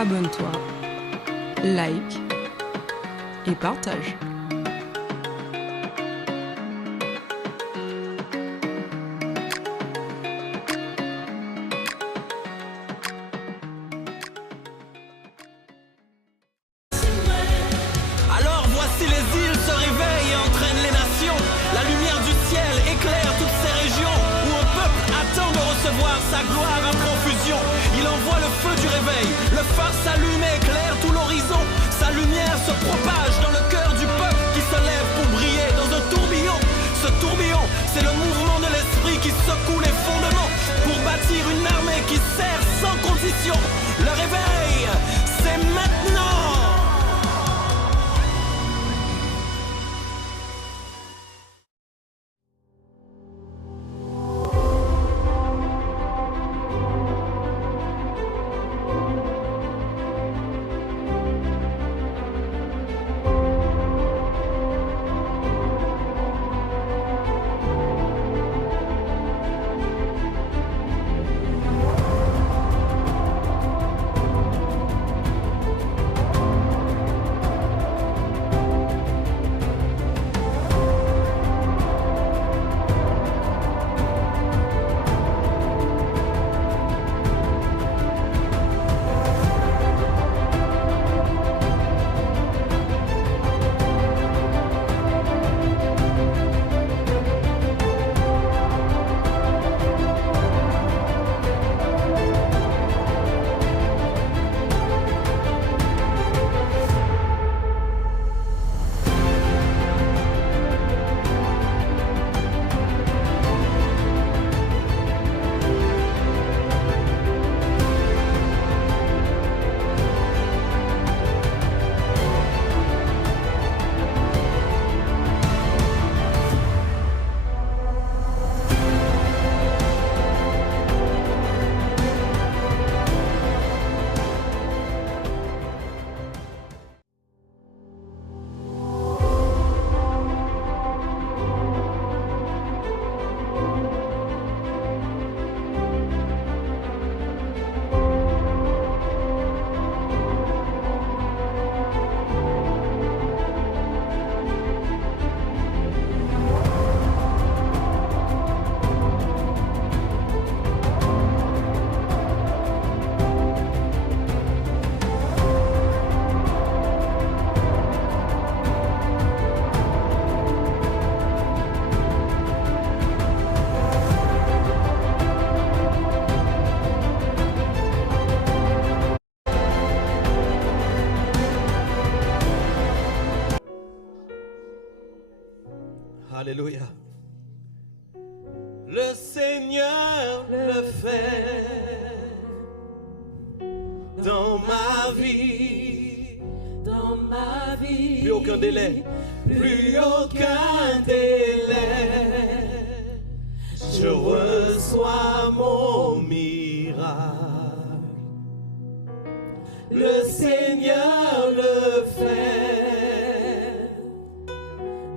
abonne-toi, like et partage. Alors voici les îles se réveillent et entraînent les nations. La lumière du ciel éclaire toutes ces régions où un peuple attend de recevoir sa gloire à profusion. Il envoie le feu du réveil, le phare s'allume et éclaire tout l'horizon. Sa lumière se propage dans le cœur du peuple qui se lève pour briller dans un tourbillon. Ce tourbillon, c'est le mouvement de l'esprit qui secoue les fondements pour bâtir une armée qui sert sans condition. Le réveil, c'est maintenant. Alléluia. Le Seigneur le fait dans ma vie. Dans ma vie, Plus aucun délai. plus aucun délai, Je reçois mon miracle. le Seigneur le fait.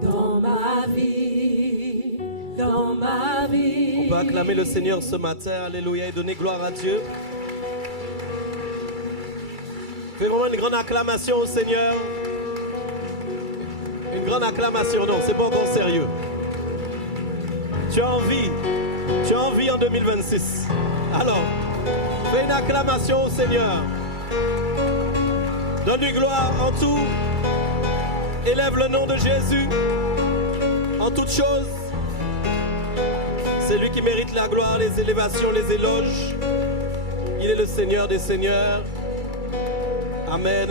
Dans ma vie, dans ma vie. On peut acclamer le Seigneur ce matin, alléluia, et donner gloire à Dieu. Fais vraiment une grande acclamation au Seigneur. Une grande acclamation, non, c'est pas encore sérieux. Tu as envie en 2026. Alors, fais une acclamation au Seigneur. Donne-lui gloire en tout. Élève le nom de Jésus en toutes choses. C'est lui qui mérite la gloire, les élévations, les éloges. Il est le Seigneur des Seigneurs. Amen.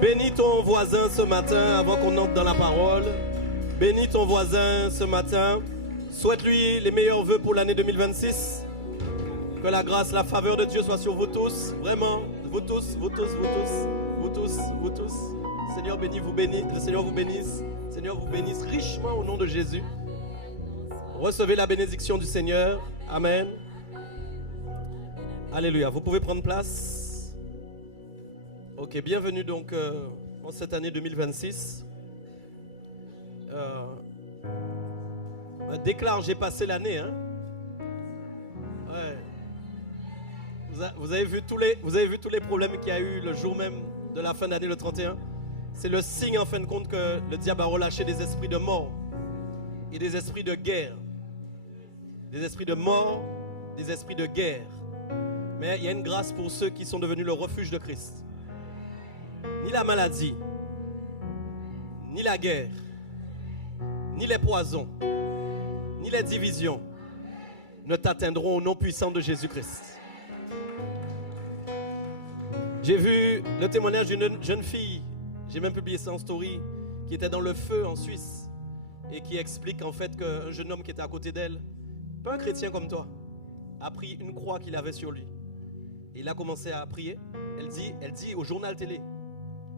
Bénis ton voisin ce matin avant qu'on entre dans la parole. Bénis ton voisin ce matin. Souhaite-lui les meilleurs vœux pour l'année 2026. Que la grâce, la faveur de Dieu soit sur vous tous. Vraiment, vous tous, vous tous, vous tous, vous tous, vous tous. Le Seigneur bénit, vous bénit. Le Seigneur vous bénisse. Le Seigneur vous bénisse richement au nom de Jésus. Recevez la bénédiction du Seigneur. Amen. Alléluia. Vous pouvez prendre place. Ok, bienvenue donc en cette année 2026. Déclare, j'ai passé l'année. Hein? Ouais. Vous avez vu tous les problèmes qu'il y a eu le jour même de la fin d'année, le 31? C'est le signe en fin de compte que le diable a relâché des esprits de mort et des esprits de guerre. Des esprits de mort, des esprits de guerre. Mais il y a une grâce pour ceux qui sont devenus le refuge de Christ. Ni la maladie, ni la guerre, ni les poisons, ni les divisions ne t'atteindront au nom puissant de Jésus-Christ. J'ai vu le témoignage d'une jeune fille, j'ai même publié ça en story, qui était dans le feu en Suisse et qui explique en fait qu'un jeune homme qui était à côté d'elle, pas un chrétien comme toi, a pris une croix qu'il avait sur lui. Et il a commencé à prier. Elle dit au journal télé,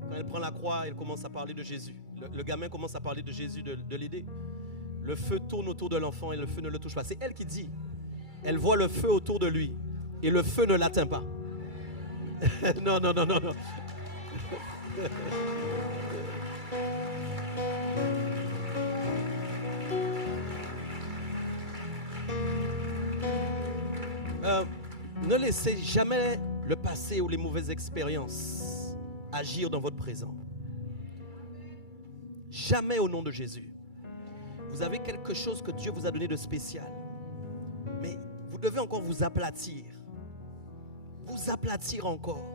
quand elle prend la croix, elle commence à parler de Jésus. Le gamin commence à parler de Jésus, de l'aider. Le feu tourne autour de l'enfant et le feu ne le touche pas. C'est elle qui dit. Elle voit le feu autour de lui et le feu ne l'atteint pas. Non. Ne laissez jamais le passé ou les mauvaises expériences agir dans votre présent. Jamais au nom de Jésus. Vous avez quelque chose que Dieu vous a donné de spécial. Mais vous devez encore vous aplatir. Vous aplatir encore.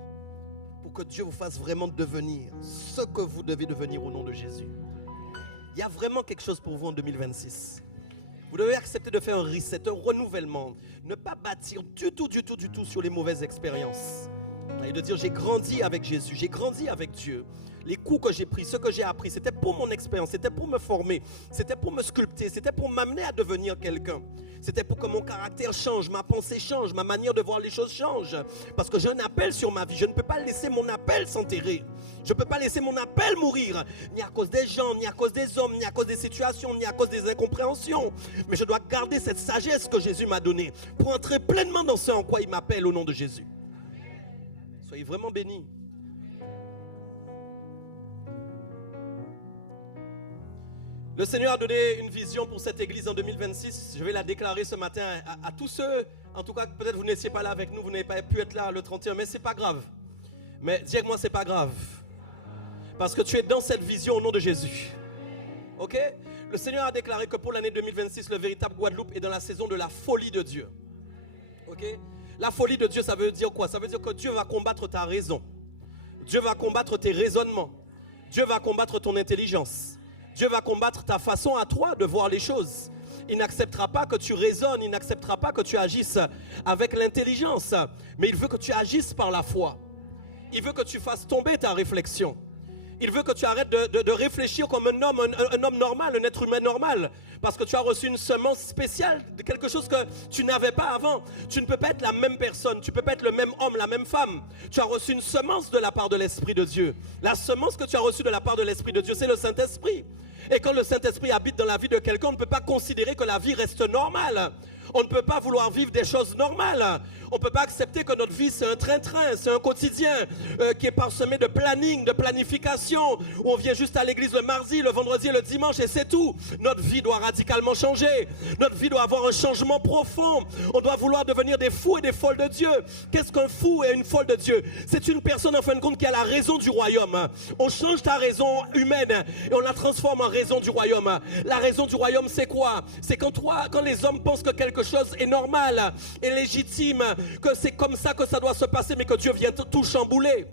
Pour que Dieu vous fasse vraiment devenir ce que vous devez devenir au nom de Jésus. Il y a vraiment quelque chose pour vous en 2026. Vous devez accepter de faire un reset, un renouvellement. Ne pas bâtir du tout sur les mauvaises expériences. Et de dire j'ai grandi avec Jésus, j'ai grandi avec Dieu. Les coups que j'ai pris, ce que j'ai appris, c'était pour mon expérience, c'était pour me former, c'était pour me sculpter, c'était pour m'amener à devenir quelqu'un. C'était pour que mon caractère change, ma pensée change, ma manière de voir les choses change. Parce que j'ai un appel sur ma vie, je ne peux pas laisser mon appel s'enterrer. Je ne peux pas laisser mon appel mourir, ni à cause des gens, ni à cause des hommes, ni à cause des situations, ni à cause des incompréhensions. Mais je dois garder cette sagesse que Jésus m'a donnée pour entrer pleinement dans ce en quoi il m'appelle au nom de Jésus. Soyez vraiment bénis. Le Seigneur a donné une vision pour cette église en 2026. Je vais la déclarer ce matin à tous ceux, en tout cas peut-être vous n'étiez pas là avec nous, vous n'avez pas pu être là le 31, mais ce n'est pas grave. Mais dis avec moi, ce n'est pas grave. Parce que tu es dans cette vision au nom de Jésus. Ok? Le Seigneur a déclaré que pour l'année 2026, le véritable Guadeloupe est dans la saison de la folie de Dieu. Ok? La folie de Dieu, ça veut dire quoi? Ça veut dire que Dieu va combattre ta raison. Dieu va combattre tes raisonnements. Dieu va combattre ton intelligence. Dieu va combattre ta façon à toi de voir les choses. Il n'acceptera pas que tu raisonnes, il n'acceptera pas que tu agisses avec l'intelligence. Mais il veut que tu agisses par la foi. Il veut que tu fasses tomber ta réflexion. Il veut que tu arrêtes de réfléchir comme un homme normal, un être humain normal. Parce que tu as reçu une semence spéciale, de quelque chose que tu n'avais pas avant. Tu ne peux pas être la même personne, tu ne peux pas être le même homme, la même femme. Tu as reçu une semence de la part de l'Esprit de Dieu. La semence que tu as reçue de la part de l'Esprit de Dieu, c'est le Saint-Esprit. Et quand le Saint-Esprit habite dans la vie de quelqu'un, on ne peut pas considérer que la vie reste normale. On ne peut pas vouloir vivre des choses normales. On ne peut pas accepter que notre vie c'est un train-train, c'est un quotidien qui est parsemé de planning, de planification, où on vient juste à l'église le mardi, le vendredi et le dimanche et c'est tout. Notre vie doit radicalement changer. Notre vie doit avoir un changement profond. On doit vouloir devenir des fous et des folles de Dieu. Qu'est-ce qu'un fou et une folle de Dieu? C'est une personne en fin de compte qui a la raison du royaume. On change ta raison humaine et on la transforme en raison du royaume. La raison du royaume c'est quoi? C'est quand les hommes pensent que quelque chose est normal, est légitime, que c'est comme ça que ça doit se passer, mais que Dieu vient tout chambouler.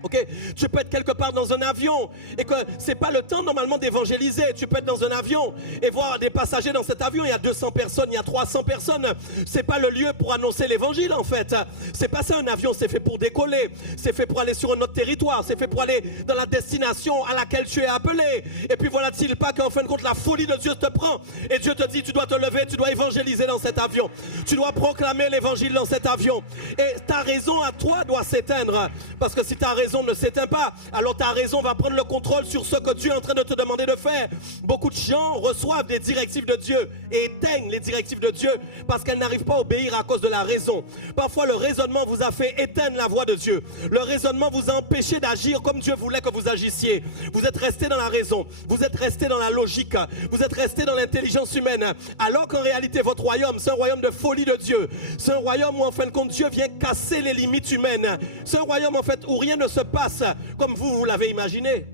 Ok, tu peux être quelque part dans un avion et que c'est pas le temps normalement d'évangéliser. Tu peux être dans un avion et voir des passagers dans cet avion. Il y a 200 personnes, il y a 300 personnes. C'est pas le lieu pour annoncer l'évangile en fait. C'est pas ça un avion. C'est fait pour décoller. C'est fait pour aller sur un autre territoire. C'est fait pour aller dans la destination à laquelle tu es appelé. Et puis voilà-t-il pas qu'en fin de compte la folie de Dieu te prend et Dieu te dit tu dois te lever, tu dois évangéliser dans cet avion. Tu dois proclamer l'évangile dans cet avion. Et ta raison à toi doit s'éteindre parce que si ta raison raison ne s'éteint pas, alors ta raison va prendre le contrôle sur ce que Dieu est en train de te demander de faire. Beaucoup de gens reçoivent des directives de Dieu et éteignent les directives de Dieu parce qu'elles n'arrivent pas à obéir à cause de la raison. Parfois, le raisonnement vous a fait éteindre la voix de Dieu. Le raisonnement vous a empêché d'agir comme Dieu voulait que vous agissiez. Vous êtes resté dans la raison, vous êtes resté dans la logique, vous êtes resté dans l'intelligence humaine, alors qu'en réalité, votre royaume, c'est un royaume de folie de Dieu. C'est un royaume où, en fin de compte, Dieu vient casser les limites humaines. C'est un royaume, en fait, où rien ne se passe comme vous l'avez imaginé.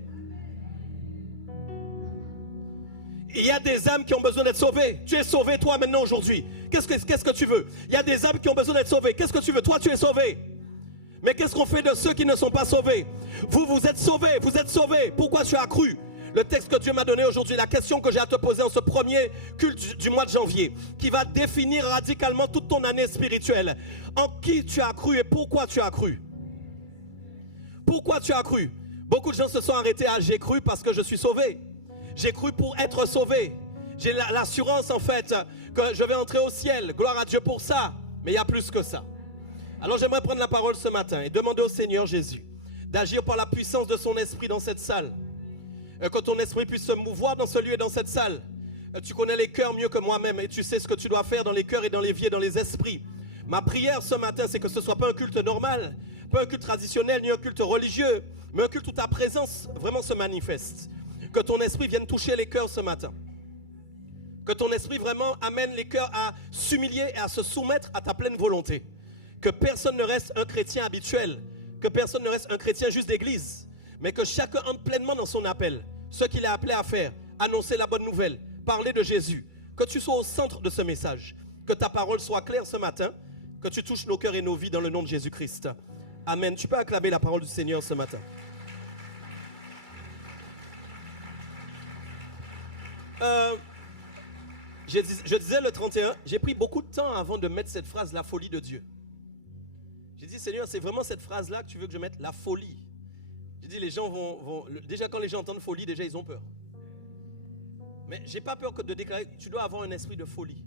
Il y a des âmes qui ont besoin d'être sauvées. Tu es sauvé, toi, maintenant, aujourd'hui. Qu'est-ce que tu veux? Il y a des âmes qui ont besoin d'être sauvées. Qu'est-ce que tu veux? Toi, tu es sauvé. Mais qu'est-ce qu'on fait de ceux qui ne sont pas sauvés? Vous êtes sauvés, vous êtes sauvés. Pourquoi tu as cru? Le texte que Dieu m'a donné aujourd'hui, la question que j'ai à te poser en ce premier culte du mois de janvier, qui va définir radicalement toute ton année spirituelle. En qui tu as cru et pourquoi tu as cru? Pourquoi tu as cru? Beaucoup de gens se sont arrêtés à « j'ai cru parce que je suis sauvé ». J'ai cru pour être sauvé. J'ai l'assurance en fait que je vais entrer au ciel. Gloire à Dieu pour ça. Mais il y a plus que ça. Alors j'aimerais prendre la parole ce matin et demander au Seigneur Jésus d'agir par la puissance de son esprit dans cette salle. Que ton esprit puisse se mouvoir dans ce lieu et dans cette salle. Tu connais les cœurs mieux que moi-même et tu sais ce que tu dois faire dans les cœurs et dans les vies et dans les esprits. Ma prière ce matin, c'est que ce ne soit pas un culte normal, pas un culte traditionnel ni un culte religieux, mais un culte où ta présence vraiment se manifeste. Que ton esprit vienne toucher les cœurs ce matin. Que ton esprit vraiment amène les cœurs à s'humilier et à se soumettre à ta pleine volonté. Que personne ne reste un chrétien habituel, que personne ne reste un chrétien juste d'église, mais que chacun entre pleinement dans son appel, ce qu'il est appelé à faire, annoncer la bonne nouvelle, parler de Jésus. Que tu sois au centre de ce message, que ta parole soit claire ce matin, que tu touches nos cœurs et nos vies dans le nom de Jésus-Christ. Amen. Tu peux acclamer la parole du Seigneur ce matin. Je disais le 31, j'ai pris beaucoup de temps avant de mettre cette phrase, la folie de Dieu. J'ai dit, Seigneur, c'est vraiment cette phrase-là que tu veux que je mette, la folie. J'ai dit, les gens déjà quand les gens entendent folie, déjà ils ont peur. Mais j'ai pas peur que de déclarer, tu dois avoir un esprit de folie.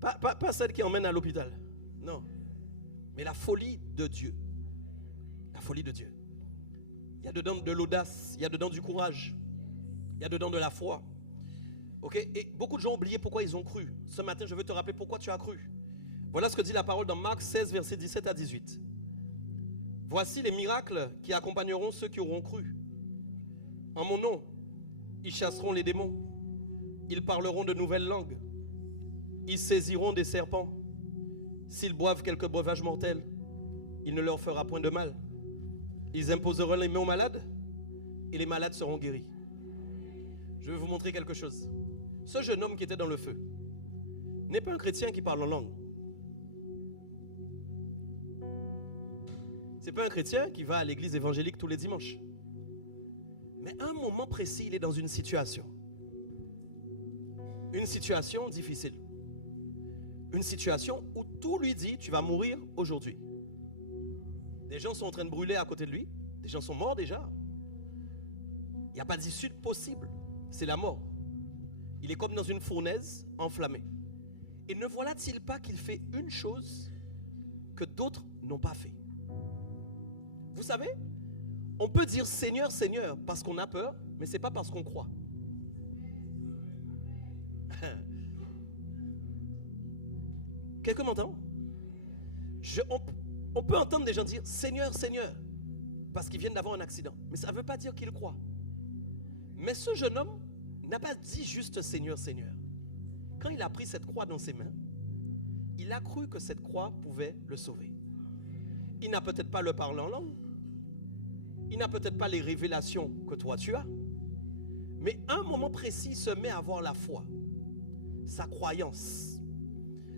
Pas celle qui emmène à l'hôpital, non. Mais la folie de Dieu. La folie de Dieu. Il y a dedans de l'audace, il y a dedans du courage, il y a dedans de la foi. Ok? Et beaucoup de gens ont oublié pourquoi ils ont cru. Ce matin, je veux te rappeler pourquoi tu as cru. Voilà ce que dit la parole dans Marc 16, versets 17 à 18. Voici les miracles qui accompagneront ceux qui auront cru. En mon nom, ils chasseront les démons. Ils parleront de nouvelles langues. Ils saisiront des serpents. S'ils boivent quelques breuvages mortels, il ne leur fera point de mal. Ils imposeront les mains aux malades et les malades seront guéris. Je vais vous montrer quelque chose. Ce jeune homme qui était dans le feu n'est pas un chrétien qui parle en langue. Ce n'est pas un chrétien qui va à l'église évangélique tous les dimanches. Mais à un moment précis, il est dans une situation. Une situation difficile. Une situation où tout lui dit, tu vas mourir aujourd'hui. Des gens sont en train de brûler à côté de lui. Des gens sont morts déjà. Il n'y a pas d'issue possible. C'est la mort. Il est comme dans une fournaise enflammée. Et ne voilà-t-il pas qu'il fait une chose que d'autres n'ont pas fait? Vous savez, on peut dire Seigneur, Seigneur parce qu'on a peur, mais ce n'est pas parce qu'on croit. Quelqu'un m'entend? On peut entendre des gens dire Seigneur, Seigneur parce qu'ils viennent d'avoir un accident. Mais ça ne veut pas dire qu'ils croient. Mais ce jeune homme n'a pas dit juste Seigneur, Seigneur. Quand il a pris cette croix dans ses mains, il a cru que cette croix pouvait le sauver. Il n'a peut-être pas le parler en langue. Il n'a peut-être pas les révélations que toi tu as. Mais à un moment précis, il se met à avoir la foi, sa croyance,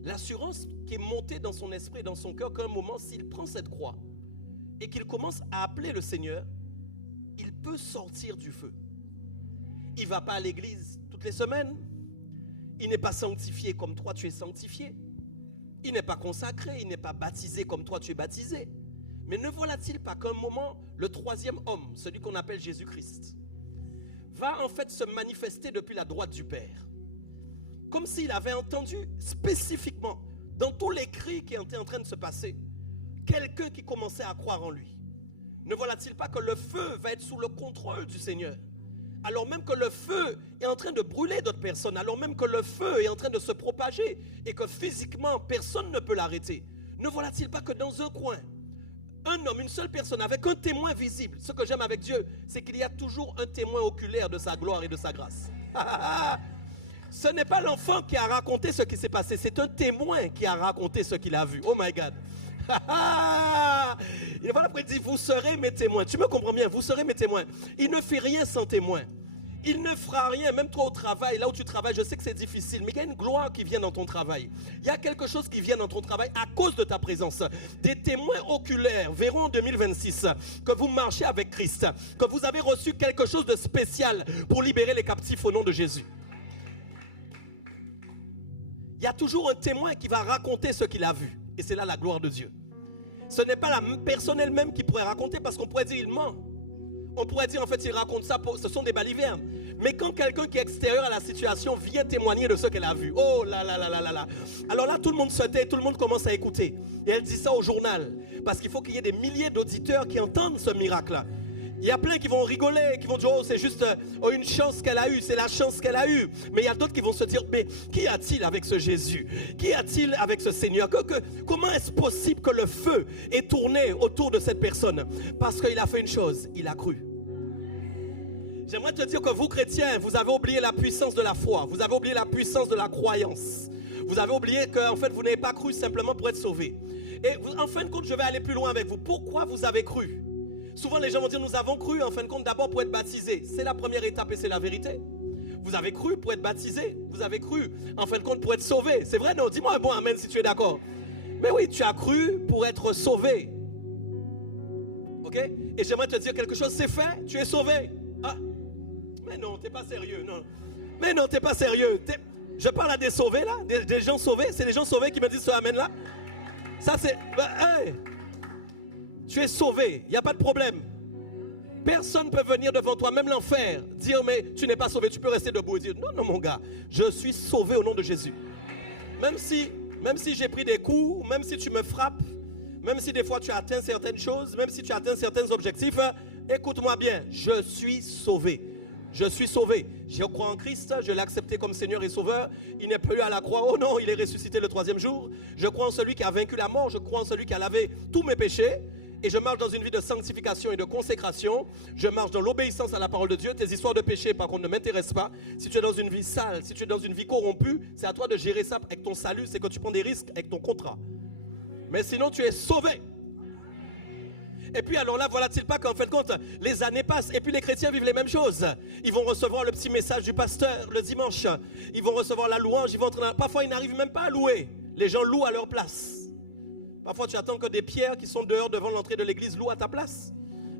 l'assurance qui est montée dans son esprit et dans son cœur qu'à un moment, s'il prend cette croix et qu'il commence à appeler le Seigneur, il peut sortir du feu. Il ne va pas à l'église toutes les semaines. Il n'est pas sanctifié comme toi tu es sanctifié. Il n'est pas consacré, il n'est pas baptisé comme toi tu es baptisé. Mais ne voilà-t-il pas qu'à un moment, le troisième homme, celui qu'on appelle Jésus-Christ, va en fait se manifester depuis la droite du Père. Comme s'il avait entendu spécifiquement, dans tous les cris qui étaient en train de se passer, quelqu'un qui commençait à croire en lui. Ne voilà-t-il pas que le feu va être sous le contrôle du Seigneur? Alors même que le feu est en train de brûler d'autres personnes, alors même que le feu est en train de se propager et que physiquement personne ne peut l'arrêter. Ne voilà-t-il pas que dans un coin, un homme, une seule personne avec un témoin visible, ce que j'aime avec Dieu, c'est qu'il y a toujours un témoin oculaire de sa gloire et de sa grâce. Ce n'est pas l'enfant qui a raconté ce qui s'est passé, c'est un témoin qui a raconté ce qu'il a vu. Oh my God. Et voilà pourquoi il dit, vous serez mes témoins. Tu me comprends bien, vous serez mes témoins. Il ne fait rien sans témoin. Il ne fera rien, même toi au travail, là où tu travailles, je sais que c'est difficile, mais il y a une gloire qui vient dans ton travail. Il y a quelque chose qui vient dans ton travail à cause de ta présence. Des témoins oculaires verront en 2026 que vous marchez avec Christ, que vous avez reçu quelque chose de spécial pour libérer les captifs au nom de Jésus. Il y a toujours un témoin qui va raconter ce qu'il a vu. Et c'est là la gloire de Dieu. Ce n'est pas la personne elle-même qui pourrait raconter, parce qu'on pourrait dire il ment. On pourrait dire en fait il raconte ça, ce sont des balivernes. Mais quand quelqu'un qui est extérieur à la situation vient témoigner de ce qu'elle a vu, oh là là là là là là. Alors là tout le monde se tait, tout le monde commence à écouter. Et elle dit ça au journal. Parce qu'il faut qu'il y ait des milliers d'auditeurs qui entendent ce miracle-là. Il y a plein qui vont rigoler, qui vont dire, oh c'est juste une chance qu'elle a eue, c'est la chance qu'elle a eue. Mais il y a d'autres qui vont se dire, mais qu'y a-t-il avec ce Jésus? Qu'y a-t-il avec ce Seigneur? Comment est-ce possible que le feu est tourné autour de cette personne? Parce qu'il a fait une chose, il a cru. J'aimerais te dire que vous chrétiens, vous avez oublié la puissance de la foi, vous avez oublié la puissance de la croyance. Vous avez oublié que en fait, vous n'avez pas cru simplement pour être sauvé. Et en fin de compte, je vais aller plus loin avec vous. Pourquoi vous avez cru? Souvent les gens vont dire nous avons cru en fin de compte d'abord pour être baptisés. C'est la première étape et c'est la vérité. Vous avez cru pour être baptisé. Vous avez cru en fin de compte pour être sauvé. C'est vrai non? Dis-moi un bon amen si tu es d'accord. Mais oui, tu as cru pour être sauvé. Ok? Et j'aimerais te dire quelque chose, c'est fait, tu es sauvé. Ah, mais non, t'es pas sérieux, non. Mais non, t'es pas sérieux. Je parle à des sauvés là, des gens sauvés. C'est les gens sauvés qui me disent ce amen là. Ça c'est... Hey, tu es sauvé, il n'y a pas de problème. Personne ne peut venir devant toi, même l'enfer, dire mais tu n'es pas sauvé, tu peux rester debout et dire non, non mon gars, je suis sauvé au nom de Jésus. Même si j'ai pris des coups, même si tu me frappes, même si des fois tu as atteint certaines choses, même si tu as atteint certains objectifs, écoute-moi bien, je suis sauvé. Je suis sauvé. Je crois en Christ, je l'ai accepté comme Seigneur et Sauveur. Il n'est plus à la croix. Oh non, il est ressuscité le 3e jour. Je crois en celui qui a vaincu la mort. Je crois en celui qui a lavé tous mes péchés. Et je marche dans une vie de sanctification et de consécration. Je marche dans l'obéissance à la parole de Dieu. Tes histoires de péché, par contre, ne m'intéressent pas. Si tu es dans une vie sale, si tu es dans une vie corrompue, c'est à toi de gérer ça avec ton salut. C'est que tu prends des risques avec ton contrat. Mais sinon, tu es sauvé. Et puis alors là, voilà-t-il pas qu'en fait de compte, les années passent et puis les chrétiens vivent les mêmes choses. Ils vont recevoir le petit message du pasteur le dimanche. Ils vont recevoir la louange. Parfois, ils n'arrivent même pas à louer. Les gens louent à leur place. Parfois, tu attends que des pierres qui sont dehors devant l'entrée de l'église louent à ta place.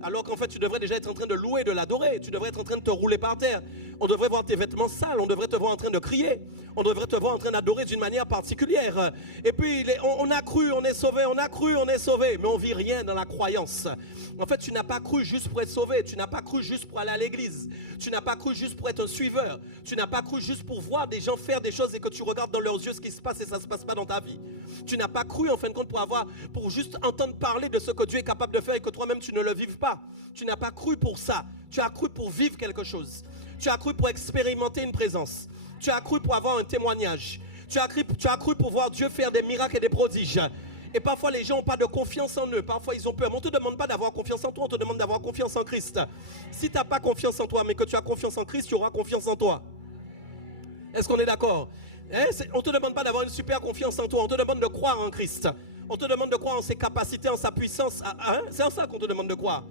Alors qu'en fait, tu devrais déjà être en train de louer, de l'adorer. Tu devrais être en train de te rouler par terre. On devrait voir tes vêtements sales. On devrait te voir en train de crier. On devrait te voir en train d'adorer d'une manière particulière. Et puis, on a cru, on est sauvé. On a cru, on est sauvé. Mais on ne vit rien dans la croyance. En fait, tu n'as pas cru juste pour être sauvé. Tu n'as pas cru juste pour aller à l'église. Tu n'as pas cru juste pour être un suiveur. Tu n'as pas cru juste pour voir des gens faire des choses et que tu regardes dans leurs yeux ce qui se passe et ça ne se passe pas dans ta vie. Tu n'as pas cru en fin de compte pour juste entendre parler de ce que Dieu est capable de faire et que toi-même tu ne le vives pas. Tu n'as pas cru pour ça. Tu as cru pour vivre quelque chose. Tu as cru pour expérimenter une présence. Tu as cru pour avoir un témoignage. Tu as cru pour voir Dieu faire des miracles et des prodiges. Et parfois les gens n'ont pas de confiance en eux. Parfois ils ont peur. Mais on ne te demande pas d'avoir confiance en toi. On te demande d'avoir confiance en Christ. Si tu n'as pas confiance en toi mais que tu as confiance en Christ, tu auras confiance en toi. Est-ce qu'on est d'accord? On ne te demande pas d'avoir une super confiance en toi. On te demande de croire en Christ. On te demande de croire en ses capacités, en sa puissance. C'est en ça qu'on te demande de croire.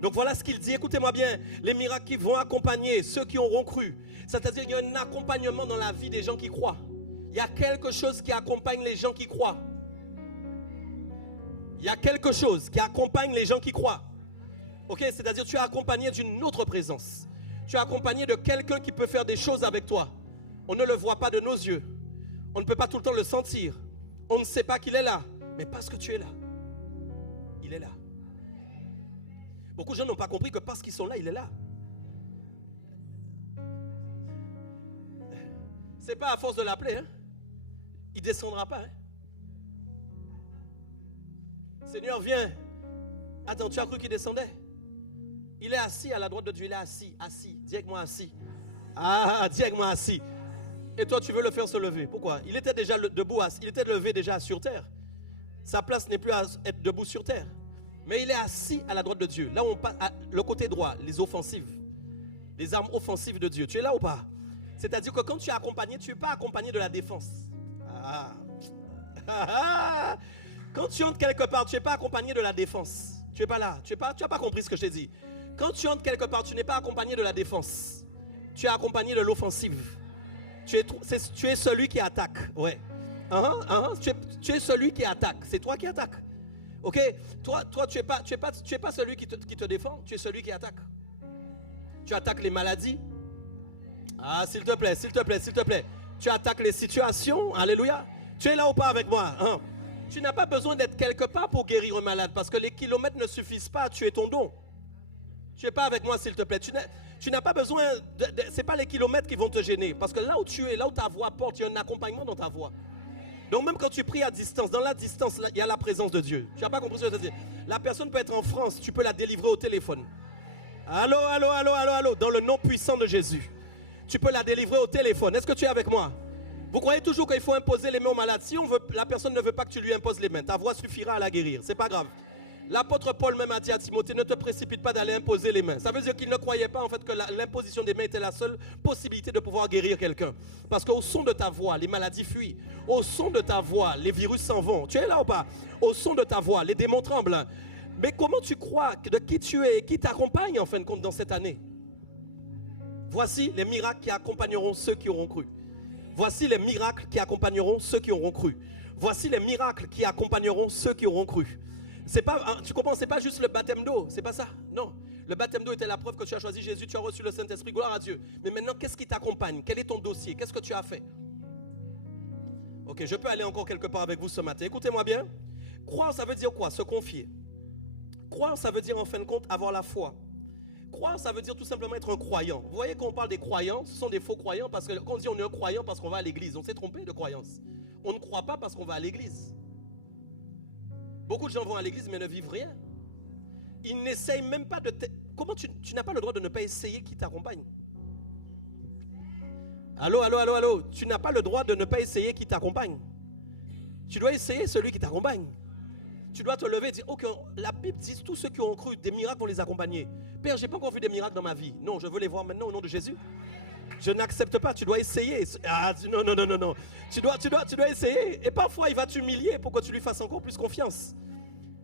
Donc voilà ce qu'il dit, écoutez-moi bien, les miracles qui vont accompagner ceux qui auront cru. C'est-à-dire qu'il y a un accompagnement dans la vie des gens qui croient. Il y a quelque chose qui accompagne les gens qui croient. Il y a quelque chose qui accompagne les gens qui croient. Ok, c'est-à-dire tu es accompagné d'une autre présence. Tu es accompagné de quelqu'un qui peut faire des choses avec toi. On ne le voit pas de nos yeux. On ne peut pas tout le temps le sentir. On ne sait pas qu'il est là. Mais parce que tu es là, il est là. Beaucoup de gens n'ont pas compris que parce qu'ils sont là, il est là. C'est pas à force de l'appeler, hein. Il ne descendra pas. Hein. Seigneur, viens. Attends, tu as cru qu'il descendait? Il est assis à la droite de Dieu. Il est assis. Dis avec moi assis. Dis avec moi assis. Et toi, tu veux le faire se lever. Pourquoi? Il était déjà debout, il était levé déjà sur terre. Sa place n'est plus à être debout sur terre. Mais il est assis à la droite de Dieu. Là où on passe, le côté droit, les offensives. Les armes offensives de Dieu. Tu es là ou pas? C'est-à-dire que quand tu es accompagné, tu n'es pas accompagné de la défense. Quand tu entres quelque part, tu n'es pas accompagné de la défense. Tu n'es pas là. Tu n'as pas compris ce que je t'ai dit. Quand tu entres quelque part, tu n'es pas accompagné de la défense. Tu es accompagné de l'offensive. Tu es celui qui attaque. Ouais. Tu es celui qui attaque. C'est toi qui attaques. Ok? Toi, tu es pas celui qui te défend. Tu es celui qui attaque. Tu attaques les maladies. S'il te plaît. Tu attaques les situations. Alléluia. Tu es là ou pas avec moi? Tu n'as pas besoin d'être quelque part pour guérir un malade parce que les kilomètres ne suffisent pas à tuer ton don. Tu n'es pas avec moi, s'il te plaît. Tu n'as pas besoin, ce n'est pas les kilomètres qui vont te gêner. Parce que là où tu es, là où ta voix porte, il y a un accompagnement dans ta voix. Donc même quand tu pries à distance, dans la distance, là, il y a la présence de Dieu. Tu n'as pas compris ce que je veux dire? La personne peut être en France, tu peux la délivrer au téléphone. Allô. Dans le nom puissant de Jésus. Tu peux la délivrer au téléphone. Est-ce que tu es avec moi? Vous croyez toujours qu'il faut imposer les mains aux malades? Si la personne ne veut pas que tu lui imposes les mains, ta voix suffira à la guérir. C'est pas grave. L'apôtre Paul même a dit à Timothée, ne te précipite pas d'aller imposer les mains. Ça veut dire qu'il ne croyait pas en fait que l'imposition des mains était la seule possibilité de pouvoir guérir quelqu'un. Parce qu'au son de ta voix, les maladies fuient. Au son de ta voix, les virus s'en vont. Tu es là ou pas? Au son de ta voix, les démons tremblent. Mais comment tu crois de qui tu es et qui t'accompagne en fin de compte dans cette année? Voici les miracles qui accompagneront ceux qui auront cru. Voici les miracles qui accompagneront ceux qui auront cru. Voici les miracles qui accompagneront ceux qui auront cru. C'est pas, tu comprends, c'est pas juste le baptême d'eau, c'est pas ça. Non, le baptême d'eau était la preuve que tu as choisi Jésus, tu as reçu le Saint-Esprit, gloire à Dieu. Mais maintenant, qu'est-ce qui t'accompagne? Quel est ton dossier? Qu'est-ce que tu as fait? Ok, je peux aller encore quelque part avec vous ce matin. Écoutez-moi bien. Croire, ça veut dire quoi? Se confier. Croire, ça veut dire en fin de compte avoir la foi. Croire, ça veut dire tout simplement être un croyant. Vous voyez, quand on parle des croyants, ce sont des faux croyants parce que quand on dit on est un croyant parce qu'on va à l'église, on s'est trompé de croyance. On ne croit pas parce qu'on va à l'église. Beaucoup de gens vont à l'église mais ne vivent rien. Ils n'essayent même pas de... Comment tu n'as pas le droit de ne pas essayer qui t'accompagne? Allô. Tu n'as pas le droit de ne pas essayer qui t'accompagne. Tu dois essayer celui qui t'accompagne. Tu dois te lever et dire, ok, la Bible dit, tous ceux qui ont cru, des miracles vont les accompagner. Père, je n'ai pas encore vu des miracles dans ma vie. Non, je veux les voir maintenant au nom de Jésus. Je n'accepte pas, tu dois essayer. Non. Tu dois essayer. Et parfois, il va t'humilier pour que tu lui fasses encore plus confiance.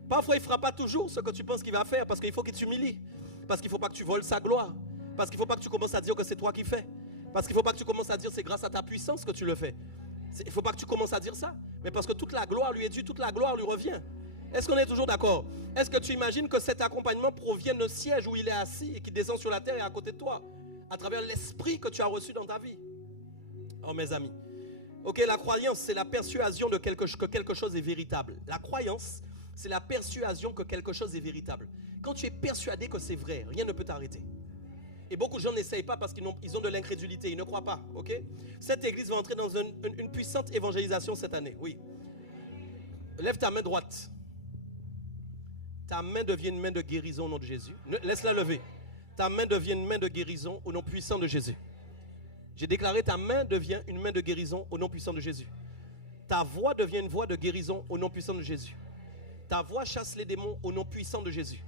Parfois, il ne fera pas toujours ce que tu penses qu'il va faire parce qu'il faut qu'il t'humilie. Parce qu'il ne faut pas que tu voles sa gloire. Parce qu'il ne faut pas que tu commences à dire que c'est toi qui fais. Parce qu'il ne faut pas que tu commences à dire que c'est grâce à ta puissance que tu le fais. Il ne faut pas que tu commences à dire ça. Mais parce que toute la gloire lui est due, toute la gloire lui revient. Est-ce qu'on est toujours d'accord? Est-ce que tu imagines que cet accompagnement provient d'un siège où il est assis et qui descend sur la terre et à côté de toi? À travers l'esprit que tu as reçu dans ta vie. Oh mes amis. Ok, la croyance, c'est la persuasion que quelque chose est véritable. La croyance, c'est la persuasion que quelque chose est véritable. Quand tu es persuadé que c'est vrai, rien ne peut t'arrêter. Et beaucoup de gens n'essayent pas parce qu'ils ont de l'incrédulité, ils ne croient pas. Ok? Cette église va entrer dans une puissante évangélisation cette année. Oui. Lève ta main droite. Ta main devient une main de guérison au nom de Jésus. Laisse-la lever. Ta main devient une main de guérison au nom puissant de Jésus. J'ai déclaré ta main devient une main de guérison au nom puissant de Jésus. Ta voix devient une voix de guérison au nom puissant de Jésus. Ta voix chasse les démons au nom puissant de Jésus.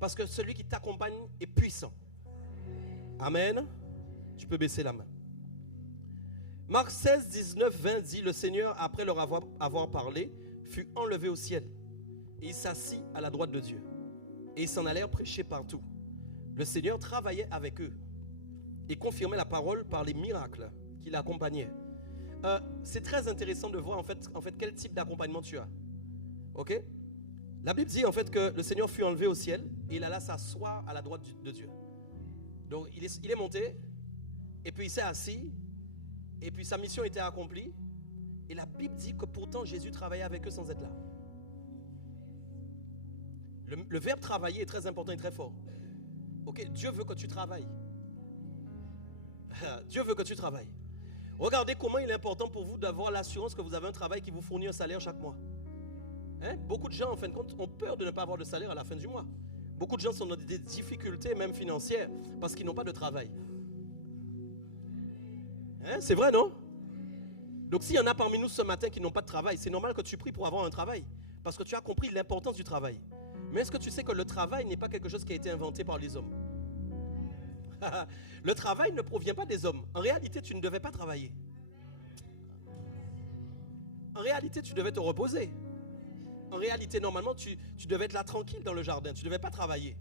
Parce que celui qui t'accompagne est puissant. Amen. Tu peux baisser la main. Marc 16, 19, 20 dit, le Seigneur, après leur avoir parlé, fut enlevé au ciel. Et il s'assit à la droite de Dieu. Et ils s'en allèrent prêcher partout. Le Seigneur travaillait avec eux et confirmait la parole par les miracles qui l'accompagnaient. C'est très intéressant de voir en fait quel type d'accompagnement tu as. Ok? La Bible dit en fait que le Seigneur fut enlevé au ciel et il alla s'asseoir à la droite de Dieu. Donc il est monté et puis il s'est assis et puis sa mission était accomplie. Et la Bible dit que pourtant Jésus travaillait avec eux sans être là. Le verbe travailler est très important et très fort. Ok, Dieu veut que tu travailles. Dieu veut que tu travailles. Regardez comment il est important pour vous d'avoir l'assurance que vous avez un travail qui vous fournit un salaire chaque mois. Beaucoup de gens, en fin de compte, ont peur de ne pas avoir de salaire à la fin du mois. Beaucoup de gens sont dans des difficultés, même financières, parce qu'ils n'ont pas de travail. C'est vrai, non? Donc s'il y en a parmi nous ce matin qui n'ont pas de travail, c'est normal que tu pries pour avoir un travail, parce que tu as compris l'importance du travail. Mais est-ce que tu sais que le travail n'est pas quelque chose qui a été inventé par les hommes? Le travail ne provient pas des hommes. En réalité, tu ne devais pas travailler. En réalité, tu devais te reposer. En réalité, normalement, tu devais être là tranquille dans le jardin. Tu ne devais pas travailler.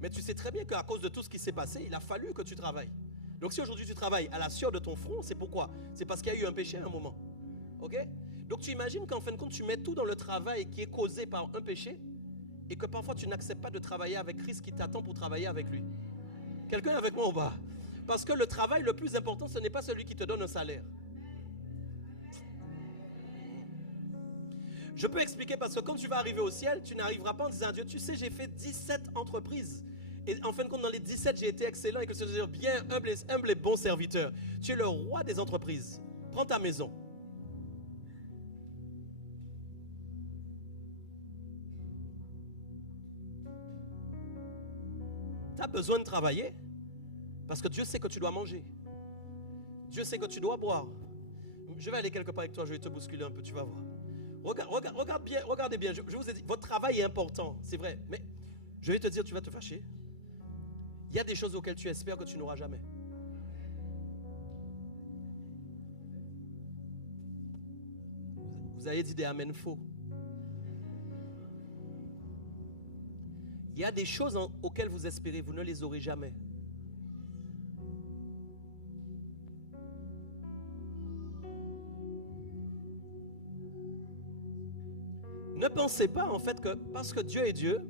Mais tu sais très bien qu'à cause de tout ce qui s'est passé, il a fallu que tu travailles. Donc si aujourd'hui tu travailles à la sueur de ton front, c'est pourquoi? C'est parce qu'il y a eu un péché à un moment. Ok? Donc tu imagines qu'en fin de compte, tu mets tout dans le travail qui est causé par un péché et que parfois tu n'acceptes pas de travailler avec Christ qui t'attend pour travailler avec lui. Quelqu'un est avec moi ou pas? Parce que le travail le plus important, ce n'est pas celui qui te donne un salaire. Je peux expliquer parce que quand tu vas arriver au ciel, tu n'arriveras pas en disant à Dieu, tu sais, j'ai fait 17 entreprises. Et en fin de compte, dans les 17, j'ai été excellent et que je veux dire bien humble et bon serviteur. Tu es le roi des entreprises. Prends ta maison. Tu as besoin de travailler parce que Dieu sait que tu dois manger. Dieu sait que tu dois boire. Je vais aller quelque part avec toi, je vais te bousculer un peu, tu vas voir. Regarde bien, regardez bien, je vous ai dit, votre travail est important, c'est vrai, mais je vais te dire, tu vas te fâcher. Il y a des choses auxquelles tu espères que tu n'auras jamais. Vous avez dit des amen faux. Il y a des choses auxquelles vous espérez, vous ne les aurez jamais. Ne pensez pas en fait que parce que Dieu est Dieu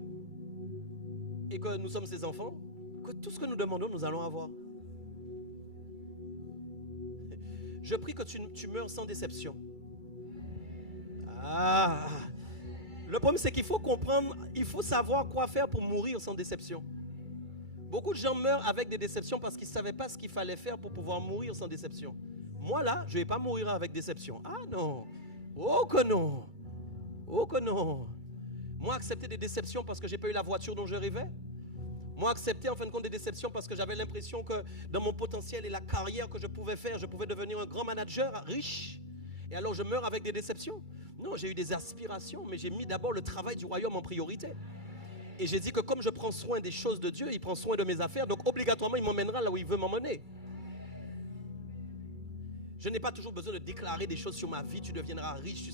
et que nous sommes ses enfants, que tout ce que nous demandons, nous allons avoir. Je prie que tu meurs sans déception. Le problème c'est qu'il faut comprendre, il faut savoir quoi faire pour mourir sans déception. Beaucoup de gens meurent avec des déceptions parce qu'ils ne savaient pas ce qu'il fallait faire pour pouvoir mourir sans déception. Moi là, je ne vais pas mourir avec déception. Ah non, oh que non. Oh que non. Moi accepter des déceptions parce que j'ai pas eu la voiture dont je rêvais. Moi accepter en fin de compte des déceptions parce que j'avais l'impression que dans mon potentiel et la carrière que je pouvais faire, je pouvais devenir un grand manager riche. Et alors je meurs avec des déceptions. Non, j'ai eu des aspirations, mais j'ai mis d'abord le travail du royaume en priorité. Et j'ai dit que comme je prends soin des choses de Dieu, il prend soin de mes affaires, donc obligatoirement il m'emmènera là où il veut m'emmener. Je n'ai pas toujours besoin de déclarer des choses sur ma vie. Tu deviendras riche, tu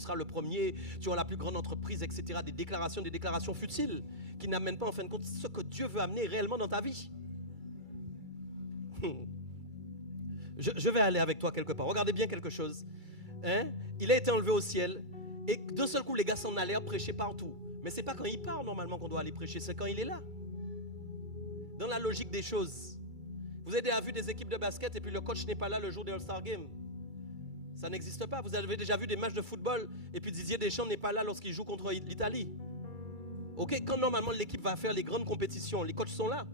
seras le premier, tu auras la plus grande entreprise, etc. Des déclarations futiles qui n'amènent pas en fin de compte ce que Dieu veut amener réellement dans ta vie. Je vais aller avec toi quelque part. Regardez bien quelque chose. Il a été enlevé au ciel et d'un seul coup les gars s'en allèrent prêcher partout. Mais c'est pas quand il part normalement qu'on doit aller prêcher, c'est quand il est là. Dans la logique des choses. Vous avez déjà vu des équipes de basket et puis le coach n'est pas là le jour des All-Star Games. Ça n'existe pas. Vous avez déjà vu des matchs de football et puis Didier Deschamps n'est pas là lorsqu'il joue contre l'Italie. Ok, quand normalement l'équipe va faire les grandes compétitions, les coachs sont là.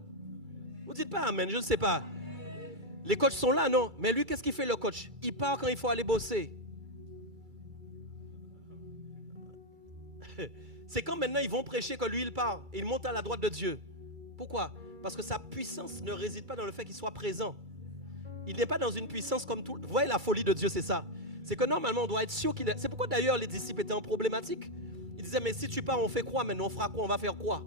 Vous dites pas amen, je ne sais pas. Les coachs sont là, non. Mais lui, qu'est-ce qu'il fait le coach? Il part quand il faut aller bosser. C'est quand maintenant ils vont prêcher que lui il part et il monte à la droite de Dieu. Pourquoi? Parce que sa puissance ne réside pas dans le fait qu'il soit présent. Il n'est pas dans une puissance comme tout. Vous voyez la folie de Dieu, c'est ça. C'est que normalement on doit être sûr qu'il est. C'est pourquoi d'ailleurs les disciples étaient en problématique. Ils disaient mais si tu pars on fait quoi maintenant? On fera quoi? On va faire quoi?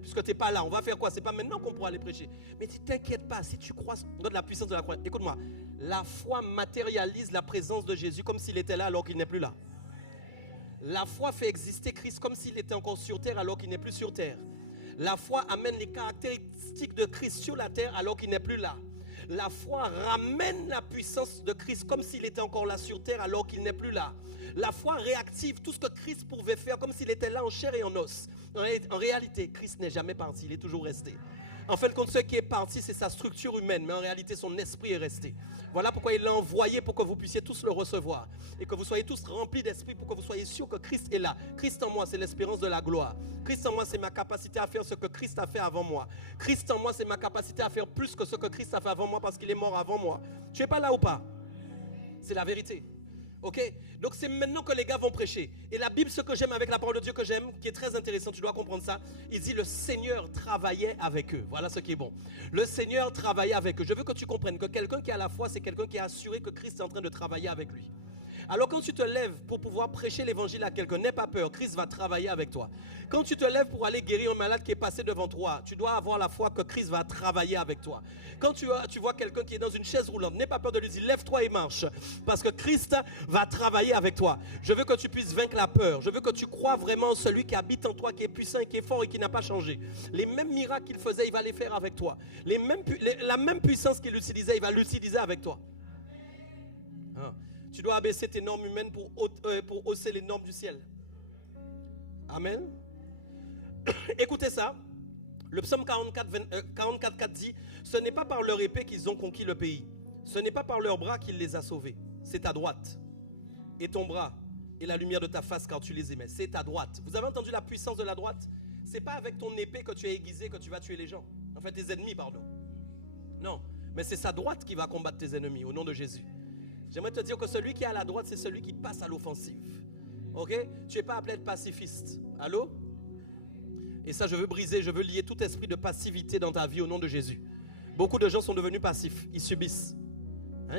Puisque tu n'es pas là, on va faire quoi? C'est pas maintenant qu'on pourra aller prêcher. Mais ne t'inquiète pas, si tu crois dans la puissance de la croix. Écoute-moi, la foi matérialise la présence de Jésus comme s'il était là alors qu'il n'est plus là. La foi fait exister Christ comme s'il était encore sur terre alors qu'il n'est plus sur terre. La foi amène les caractéristiques de Christ sur la terre alors qu'il n'est plus là. La foi ramène la puissance de Christ comme s'il était encore là sur terre alors qu'il n'est plus là. La foi réactive tout ce que Christ pouvait faire comme s'il était là en chair et en os. En réalité, Christ n'est jamais parti, il est toujours resté. En fin de compte, ce qui est parti, c'est sa structure humaine, mais en réalité, son esprit est resté. Voilà pourquoi il l'a envoyé pour que vous puissiez tous le recevoir et que vous soyez tous remplis d'esprit pour que vous soyez sûrs que Christ est là. Christ en moi, c'est l'espérance de la gloire. Christ en moi, c'est ma capacité à faire ce que Christ a fait avant moi. Christ en moi, c'est ma capacité à faire plus que ce que Christ a fait avant moi parce qu'il est mort avant moi. Tu n'es pas là ou pas? C'est la vérité. Ok? Donc c'est maintenant que les gars vont prêcher. Et la Bible, ce que j'aime avec la parole de Dieu que j'aime, qui est très intéressant, tu dois comprendre ça. Il dit le Seigneur travaillait avec eux. Voilà ce qui est bon. Le Seigneur travaillait avec eux. Je veux que tu comprennes que quelqu'un qui a la foi, c'est quelqu'un qui est assuré que Christ est en train de travailler avec lui. Alors quand tu te lèves pour pouvoir prêcher l'évangile à quelqu'un, n'aie pas peur, Christ va travailler avec toi. Quand tu te lèves pour aller guérir un malade qui est passé devant toi, tu dois avoir la foi que Christ va travailler avec toi. Quand tu vois quelqu'un qui est dans une chaise roulante, n'aie pas peur de lui dire lève-toi et marche, parce que Christ va travailler avec toi. Je veux que tu puisses vaincre la peur. Je veux que tu crois vraiment en celui qui habite en toi, qui est puissant et qui est fort et qui n'a pas changé. Les mêmes miracles qu'il faisait, il va les faire avec toi. La même puissance qu'il utilisait, il va l'utiliser avec toi. Ah. Tu dois abaisser tes normes humaines pour hausser les normes du ciel. Amen. Écoutez ça. Le psaume 44:4 dit « Ce n'est pas par leur épée qu'ils ont conquis le pays. Ce n'est pas par leurs bras qu'il les a sauvés. C'est ta droite et ton bras et la lumière de ta face car tu les aimais. C'est ta droite. » Vous avez entendu la puissance de la droite? Ce n'est pas avec ton épée que tu es aiguisé que tu vas tuer les gens. En fait, tes ennemis, pardon. Non, mais c'est sa droite qui va combattre tes ennemis au nom de Jésus. J'aimerais te dire que celui qui est à la droite, c'est celui qui passe à l'offensive. Ok? Tu n'es pas appelé à être pacifiste. Allô? Et ça, je veux briser, je veux lier tout esprit de passivité dans ta vie au nom de Jésus. Beaucoup de gens sont devenus passifs. Ils subissent.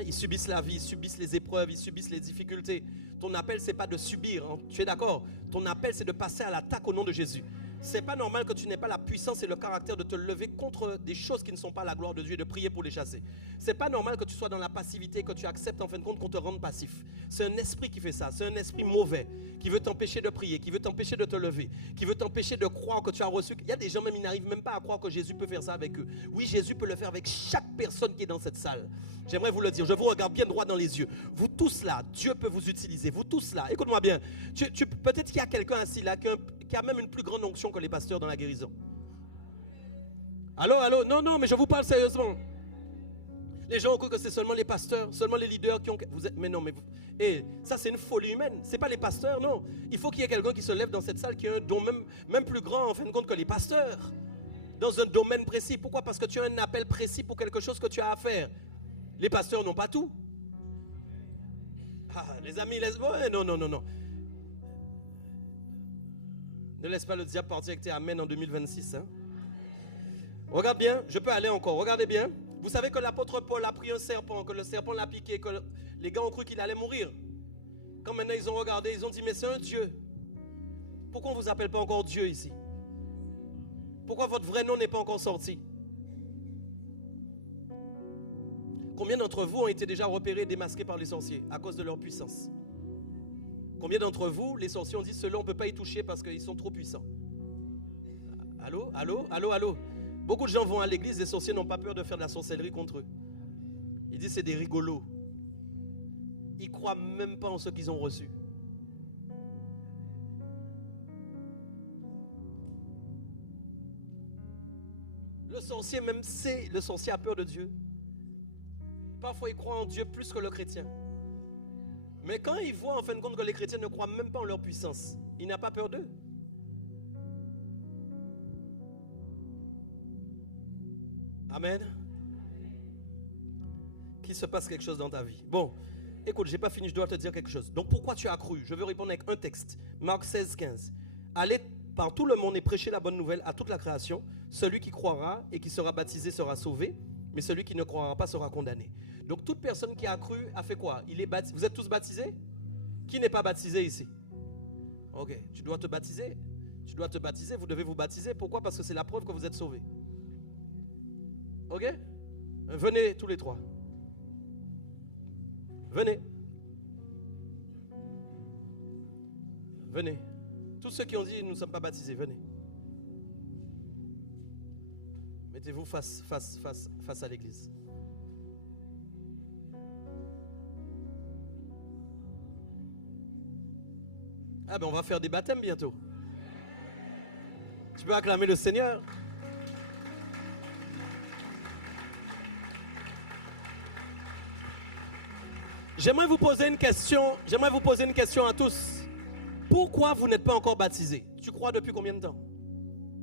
Ils subissent la vie, ils subissent les épreuves, ils subissent les difficultés. Ton appel, ce n'est pas de subir. Tu es d'accord? Ton appel, c'est de passer à l'attaque au nom de Jésus. C'est pas normal que tu n'aies pas la puissance et le caractère de te lever contre des choses qui ne sont pas la gloire de Dieu et de prier pour les chasser. C'est pas normal que tu sois dans la passivité, que tu acceptes en fin de compte qu'on te rende passif. C'est un esprit qui fait ça, c'est un esprit mauvais qui veut t'empêcher de prier, qui veut t'empêcher de te lever, qui veut t'empêcher de croire que tu as reçu. Il y a des gens même, ils n'arrivent même pas à croire que Jésus peut faire ça avec eux. Oui, Jésus peut le faire avec chaque personne qui est dans cette salle. J'aimerais vous le dire, je vous regarde bien droit dans les yeux. Vous tous là, Dieu peut vous utiliser. Vous tous là, écoute-moi bien. Peut-être qu'il y a quelqu'un assis là qui a même une plus grande onction que les pasteurs dans la guérison. Allô? Non, mais je vous parle sérieusement. Les gens ont cru que c'est seulement les pasteurs, seulement les leaders qui ont... mais non, ça c'est une folie humaine. C'est pas les pasteurs, non. Il faut qu'il y ait quelqu'un qui se lève dans cette salle qui a un don même plus grand en fin de compte que les pasteurs. Dans un domaine précis. Pourquoi? Parce que tu as un appel précis pour quelque chose que tu as à faire. Les pasteurs n'ont pas tout. Les amis, non. Ne laisse pas le diable partir avec tes amens en 2026. Regarde bien, je peux aller encore. Regardez bien. Vous savez que l'apôtre Paul a pris un serpent, que le serpent l'a piqué, que les gars ont cru qu'il allait mourir. Quand maintenant ils ont regardé, ils ont dit, mais c'est un Dieu. Pourquoi on ne vous appelle pas encore Dieu ici? Pourquoi votre vrai nom n'est pas encore sorti? Combien d'entre vous ont été déjà repérés et démasqués par les sorciers à cause de leur puissance? Combien d'entre vous, les sorciers ont dit, ceux-là on ne peut pas y toucher parce qu'ils sont trop puissants? Allô? Beaucoup de gens vont à l'église, les sorciers n'ont pas peur de faire de la sorcellerie contre eux. Ils disent c'est des rigolos. Ils ne croient même pas en ce qu'ils ont reçu. Le sorcier même sait, le sorcier a peur de Dieu. Parfois il croit en Dieu plus que le chrétien. Mais quand il voit en fin de compte que les chrétiens ne croient même pas en leur puissance, il n'a pas peur d'eux. Amen. Qu'il se passe quelque chose dans ta vie. Bon, écoute, j'ai pas fini, je dois te dire quelque chose. Donc pourquoi tu as cru? Je veux répondre avec un texte. Marc 16:15. Allez par tout le monde et prêchez la bonne nouvelle à toute la création. Celui qui croira et qui sera baptisé sera sauvé, mais celui qui ne croira pas sera condamné. Donc toute personne qui a cru a fait quoi? Il est baptisé. Vous êtes tous baptisés? Qui n'est pas baptisé ici? Ok, tu dois te baptiser. Tu dois te baptiser, vous devez vous baptiser. Pourquoi? Parce que c'est la preuve que vous êtes sauvés. Ok? Venez tous les trois. Venez. Venez. Tous ceux qui ont dit nous ne sommes pas baptisés, venez. Mettez-vous face à l'église. Ah ben on va faire des baptêmes bientôt. Tu peux acclamer le Seigneur. J'aimerais vous poser une question à tous. Pourquoi vous n'êtes pas encore baptisés? Tu crois depuis combien de temps?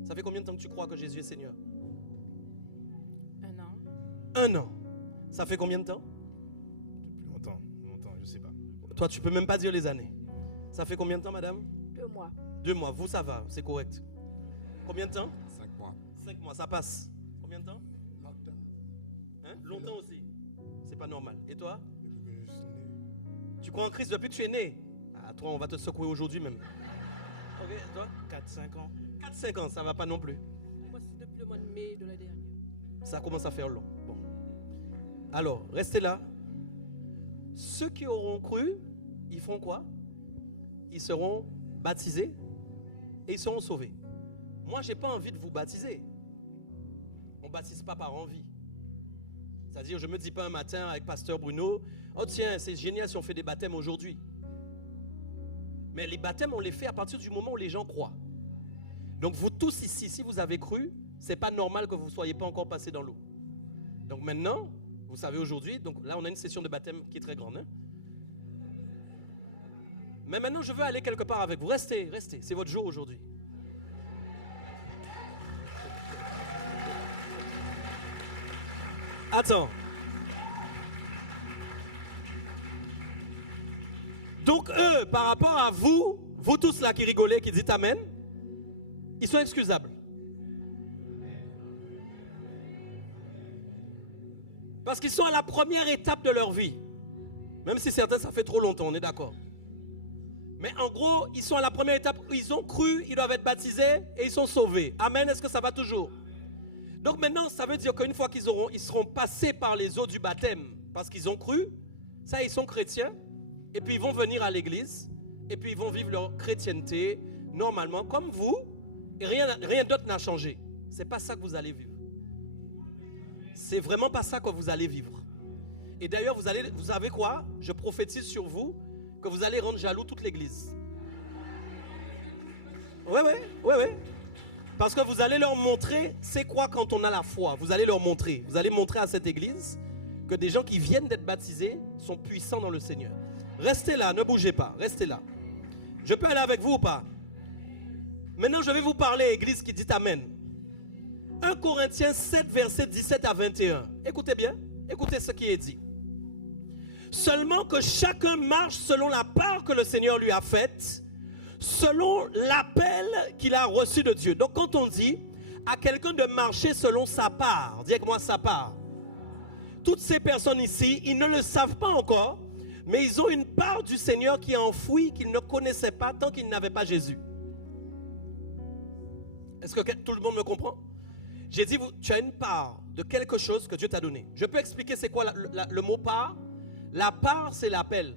Ça fait combien de temps que tu crois que Jésus est Seigneur? 1 an. 1 an. Ça fait combien de temps? Depuis longtemps, je sais pas. Toi, tu peux même pas dire les années. Ça fait combien de temps, madame? 2 mois. 2 mois. Vous, ça va, c'est correct. Combien de temps? 5 mois. 5 mois, ça passe. Combien de temps? Longtemps. Hein? Longtemps aussi. C'est pas normal. Et toi? Depuis que je suis né. Tu crois en Christ depuis que tu es né? Ah, toi, on va te secouer aujourd'hui même. Ok, toi? 4-5 ans. 4-5 ans, ça va pas non plus. Moi, c'est depuis le mois de mai de l'année dernière. Ça commence à faire long. Bon. Alors, restez là. Ceux qui auront cru, ils feront quoi? Ils seront baptisés et ils seront sauvés. Moi, j'ai pas envie de vous baptiser. On ne baptise pas par envie. C'est-à-dire, je ne me dis pas un matin avec Pasteur Bruno, oh tiens, c'est génial si on fait des baptêmes aujourd'hui. Mais les baptêmes, on les fait à partir du moment où les gens croient. Donc vous tous ici, si vous avez cru, c'est pas normal que vous ne soyez pas encore passés dans l'eau. Donc maintenant, vous savez aujourd'hui, donc là on a une session de baptême qui est très grande. Hein? Mais maintenant je veux aller quelque part avec vous. Restez, restez, c'est votre jour aujourd'hui. Attends. Donc eux, par rapport à vous, vous tous là qui rigolez, qui dites Amen, ils sont excusables. Parce qu'ils sont à la première étape de leur vie. Même si certains, ça fait trop longtemps, on est d'accord. Mais en gros, ils sont à la première étape où ils ont cru, ils doivent être baptisés et ils sont sauvés. Amen, est-ce que ça va toujours? Donc maintenant, ça veut dire qu'une fois qu'ils seront passés par les eaux du baptême, parce qu'ils ont cru, ça, ils sont chrétiens, et puis ils vont venir à l'église, et puis ils vont vivre leur chrétienté normalement, comme vous, et rien d'autre n'a changé. C'est pas ça que vous allez vivre. C'est vraiment pas ça que vous allez vivre. Et d'ailleurs, vous savez quoi? Je prophétise sur vous que vous allez rendre jaloux toute l'église. Ouais. Parce que vous allez leur montrer c'est quoi quand on a la foi. Vous allez leur montrer. Vous allez montrer à cette église que des gens qui viennent d'être baptisés sont puissants dans le Seigneur. Restez là, ne bougez pas. Restez là. Je peux aller avec vous ou pas? Maintenant, je vais vous parler, église qui dit Amen. 1 Corinthiens 7, versets 17 à 21. Écoutez bien. Écoutez ce qui est dit. Seulement que chacun marche selon la part que le Seigneur lui a faite, selon l'appel qu'il a reçu de Dieu. Donc quand on dit à quelqu'un de marcher selon sa part, dis avec moi sa part. Toutes ces personnes ici, ils ne le savent pas encore, mais ils ont une part du Seigneur qui est enfouie, qu'ils ne connaissaient pas tant qu'ils n'avaient pas Jésus. Est-ce que tout le monde me comprend? J'ai dit, tu as une part de quelque chose que Dieu t'a donné. Je peux expliquer c'est quoi le mot part? La part, c'est l'appel.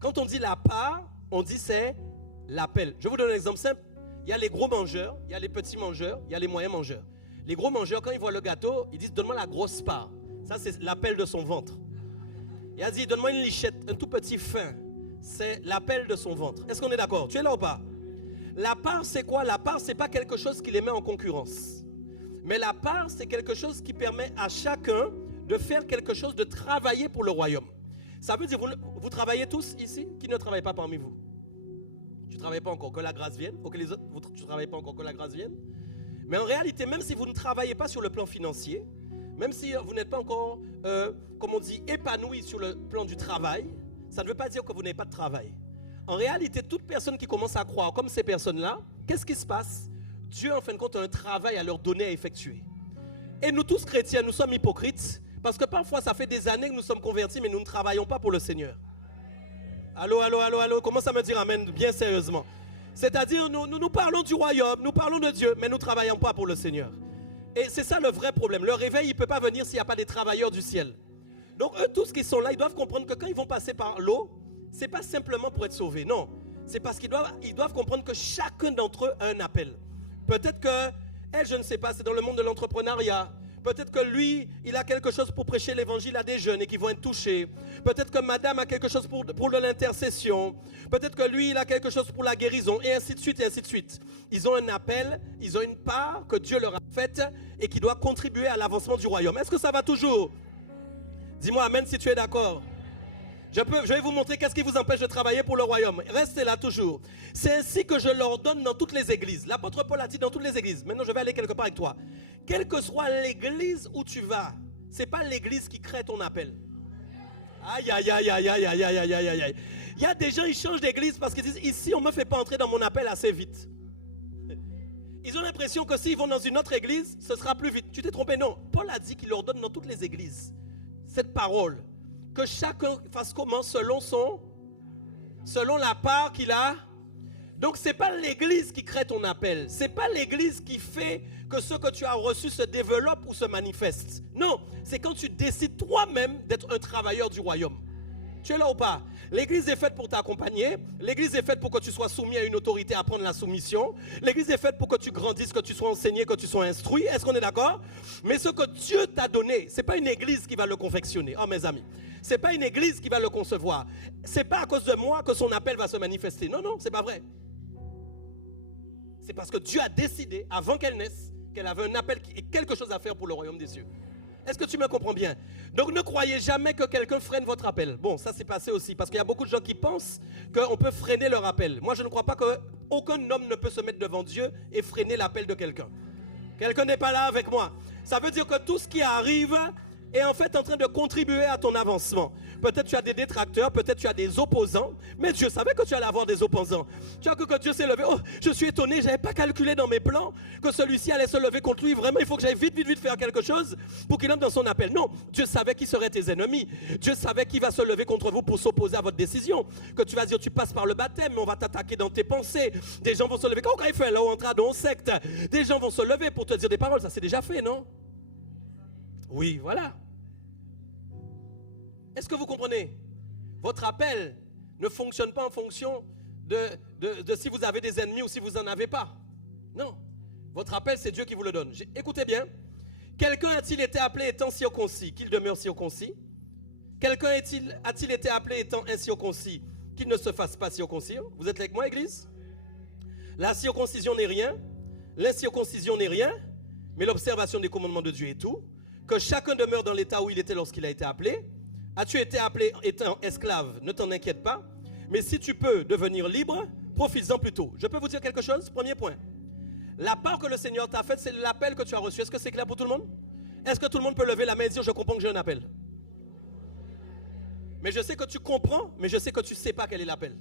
Quand on dit la part, on dit c'est l'appel. Je vous donne un exemple simple. Il y a les gros mangeurs, il y a les petits mangeurs, il y a les moyens mangeurs. Les gros mangeurs, quand ils voient le gâteau, ils disent donne-moi la grosse part. Ça, c'est l'appel de son ventre. Il a dit donne-moi une lichette, un tout petit fin. C'est l'appel de son ventre. Est-ce qu'on est d'accord? Tu es là ou pas? La part, c'est quoi? La part, c'est pas quelque chose qui les met en concurrence. Mais la part, c'est quelque chose qui permet à chacun de faire quelque chose, de travailler pour le royaume. Ça veut dire, vous travaillez tous ici? Qui ne travaille pas parmi vous? Tu ne travailles pas encore, que la grâce vienne? Ok, les autres, tu ne travailles pas encore, que la grâce vienne? Mais en réalité, même si vous ne travaillez pas sur le plan financier, même si vous n'êtes pas encore, comme on dit, épanoui sur le plan du travail, ça ne veut pas dire que vous n'avez pas de travail. En réalité, toute personne qui commence à croire comme ces personnes-là, qu'est-ce qui se passe? Dieu, en fin de compte, a un travail à leur donner à effectuer. Et nous tous chrétiens, nous sommes hypocrites, parce que parfois, ça fait des années que nous sommes convertis, mais nous ne travaillons pas pour le Seigneur. Allô, commence à me dire amen bien sérieusement. C'est-à-dire, nous parlons du royaume, nous parlons de Dieu, mais nous ne travaillons pas pour le Seigneur. Et c'est ça le vrai problème. Le réveil, il ne peut pas venir s'il n'y a pas des travailleurs du ciel. Donc eux, tous qui sont là, ils doivent comprendre que quand ils vont passer par l'eau, ce n'est pas simplement pour être sauvés, non. C'est parce qu'ils doivent comprendre que chacun d'entre eux a un appel. Peut-être que, elle, je ne sais pas, c'est dans le monde de l'entrepreneuriat. Peut-être que lui, il a quelque chose pour prêcher l'évangile à des jeunes et qui vont être touchés. Peut-être que madame a quelque chose pour de l'intercession. Peut-être que lui, il a quelque chose pour la guérison, et ainsi de suite, et ainsi de suite. Ils ont un appel, ils ont une part que Dieu leur a faite et qui doit contribuer à l'avancement du royaume. Est-ce que ça va toujours? Dis-moi amen si tu es d'accord. Je vais vous montrer qu'est-ce qui vous empêche de travailler pour le royaume. Restez là toujours. C'est ainsi que je l'ordonne dans toutes les églises. L'apôtre Paul a dit dans toutes les églises. Maintenant, je vais aller quelque part avec toi. Quelle que soit l'église où tu vas, ce n'est pas l'église qui crée ton appel. Aïe, aïe, aïe, aïe, aïe, aïe, aïe, aïe, aïe, aïe. Il y a des gens, ils changent d'église parce qu'ils disent, ici, on ne me fait pas entrer dans mon appel assez vite. Ils ont l'impression que s'ils vont dans une autre église, ce sera plus vite. Tu t'es trompé, non. Paul a dit qu'il leur donne dans toutes les églises cette parole. Que chacun fasse comment selon la part qu'il a. Donc ce n'est pas l'église qui crée ton appel. Ce n'est pas l'église qui fait que ce que tu as reçu se développe ou se manifeste. Non, c'est quand tu décides toi-même d'être un travailleur du royaume. Tu es là ou pas? L'église est faite pour t'accompagner. L'église est faite pour que tu sois soumis à une autorité, à prendre la soumission. L'église est faite pour que tu grandisses, que tu sois enseigné, que tu sois instruit. Est-ce qu'on est d'accord? Mais ce que Dieu t'a donné, ce n'est pas une église qui va le confectionner. Oh mes amis, ce n'est pas une église qui va le concevoir. Ce n'est pas à cause de moi que son appel va se manifester. Non, non, ce n'est pas vrai. C'est parce que Dieu a décidé, avant qu'elle naisse, qu'elle avait un appel et quelque chose à faire pour le royaume des cieux. Est-ce que tu me comprends bien? Donc ne croyez jamais que quelqu'un freine votre appel. Bon, ça s'est passé aussi, parce qu'il y a beaucoup de gens qui pensent qu'on peut freiner leur appel. Moi, je ne crois pas qu'aucun homme ne peut se mettre devant Dieu et freiner l'appel de quelqu'un. Quelqu'un n'est pas là avec moi. Ça veut dire que tout ce qui arrive est en fait en train de contribuer à ton avancement. Peut-être tu as des détracteurs, peut-être tu as des opposants, mais Dieu savait que tu allais avoir des opposants. Tu as cru que Dieu s'est levé. Oh, je suis étonné, je n'avais pas calculé dans mes plans que celui-ci allait se lever contre lui. Vraiment, il faut que j'aille vite faire quelque chose pour qu'il entre dans son appel. Non, Dieu savait qui seraient tes ennemis. Dieu savait qui va se lever contre vous pour s'opposer à votre décision. Que tu vas dire, tu passes par le baptême, mais on va t'attaquer dans tes pensées. Des gens vont se lever. Quand il fait là, on entra dans une secte. Des gens vont se lever pour te dire des paroles. Ça, c'est déjà fait, non? Oui, voilà. Est-ce que vous comprenez? Votre appel ne fonctionne pas en fonction de si vous avez des ennemis ou si vous n'en avez pas. Non. Votre appel, c'est Dieu qui vous le donne. Écoutez bien. Quelqu'un a-t-il été appelé étant circoncis, qu'il demeure circoncis? Quelqu'un a-t-il été appelé étant incirconcis, qu'il ne se fasse pas circoncire? Vous êtes avec moi, Église? La circoncision n'est rien, l'incirconcision n'est rien, mais l'observation des commandements de Dieu est tout. Que chacun demeure dans l'état où il était lorsqu'il a été appelé. As-tu été appelé étant esclave? Ne t'en inquiète pas. Mais si tu peux devenir libre, profites-en plutôt. Je peux vous dire quelque chose? Premier point. La part que le Seigneur t'a faite, c'est l'appel que tu as reçu. Est-ce que c'est clair pour tout le monde? Est-ce que tout le monde peut lever la main et dire, je comprends que j'ai un appel? Mais je sais que tu comprends, mais je sais que tu ne sais pas quel est l'appel.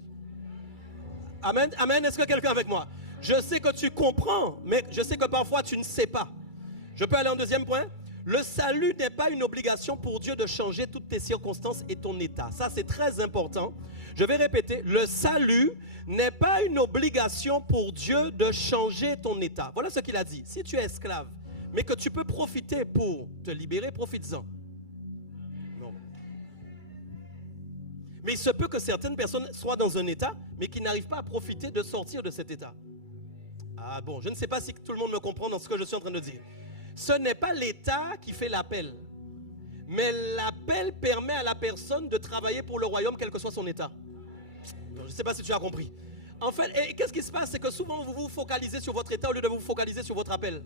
Amen. Amen. Est-ce que quelqu'un est avec moi? Je sais que tu comprends, mais je sais que parfois tu ne sais pas. Je peux aller en deuxième point? Le salut n'est pas une obligation pour Dieu de changer toutes tes circonstances et ton état. Ça, c'est très important. Je vais répéter. Le salut n'est pas une obligation pour Dieu de changer ton état. Voilà ce qu'il a dit. Si tu es esclave, mais que tu peux profiter pour te libérer, profites-en. Non. Mais il se peut que certaines personnes soient dans un état, mais qui n'arrivent pas à profiter de sortir de cet état. Ah bon, je ne sais pas si tout le monde me comprend dans ce que je suis en train de dire. Ce n'est pas l'État qui fait l'appel. Mais l'appel permet à la personne de travailler pour le royaume, quel que soit son état. Je ne sais pas si tu as compris. En fait, qu'est-ce qui se passe? C'est que souvent vous vous focalisez sur votre état au lieu de vous focaliser sur votre appel.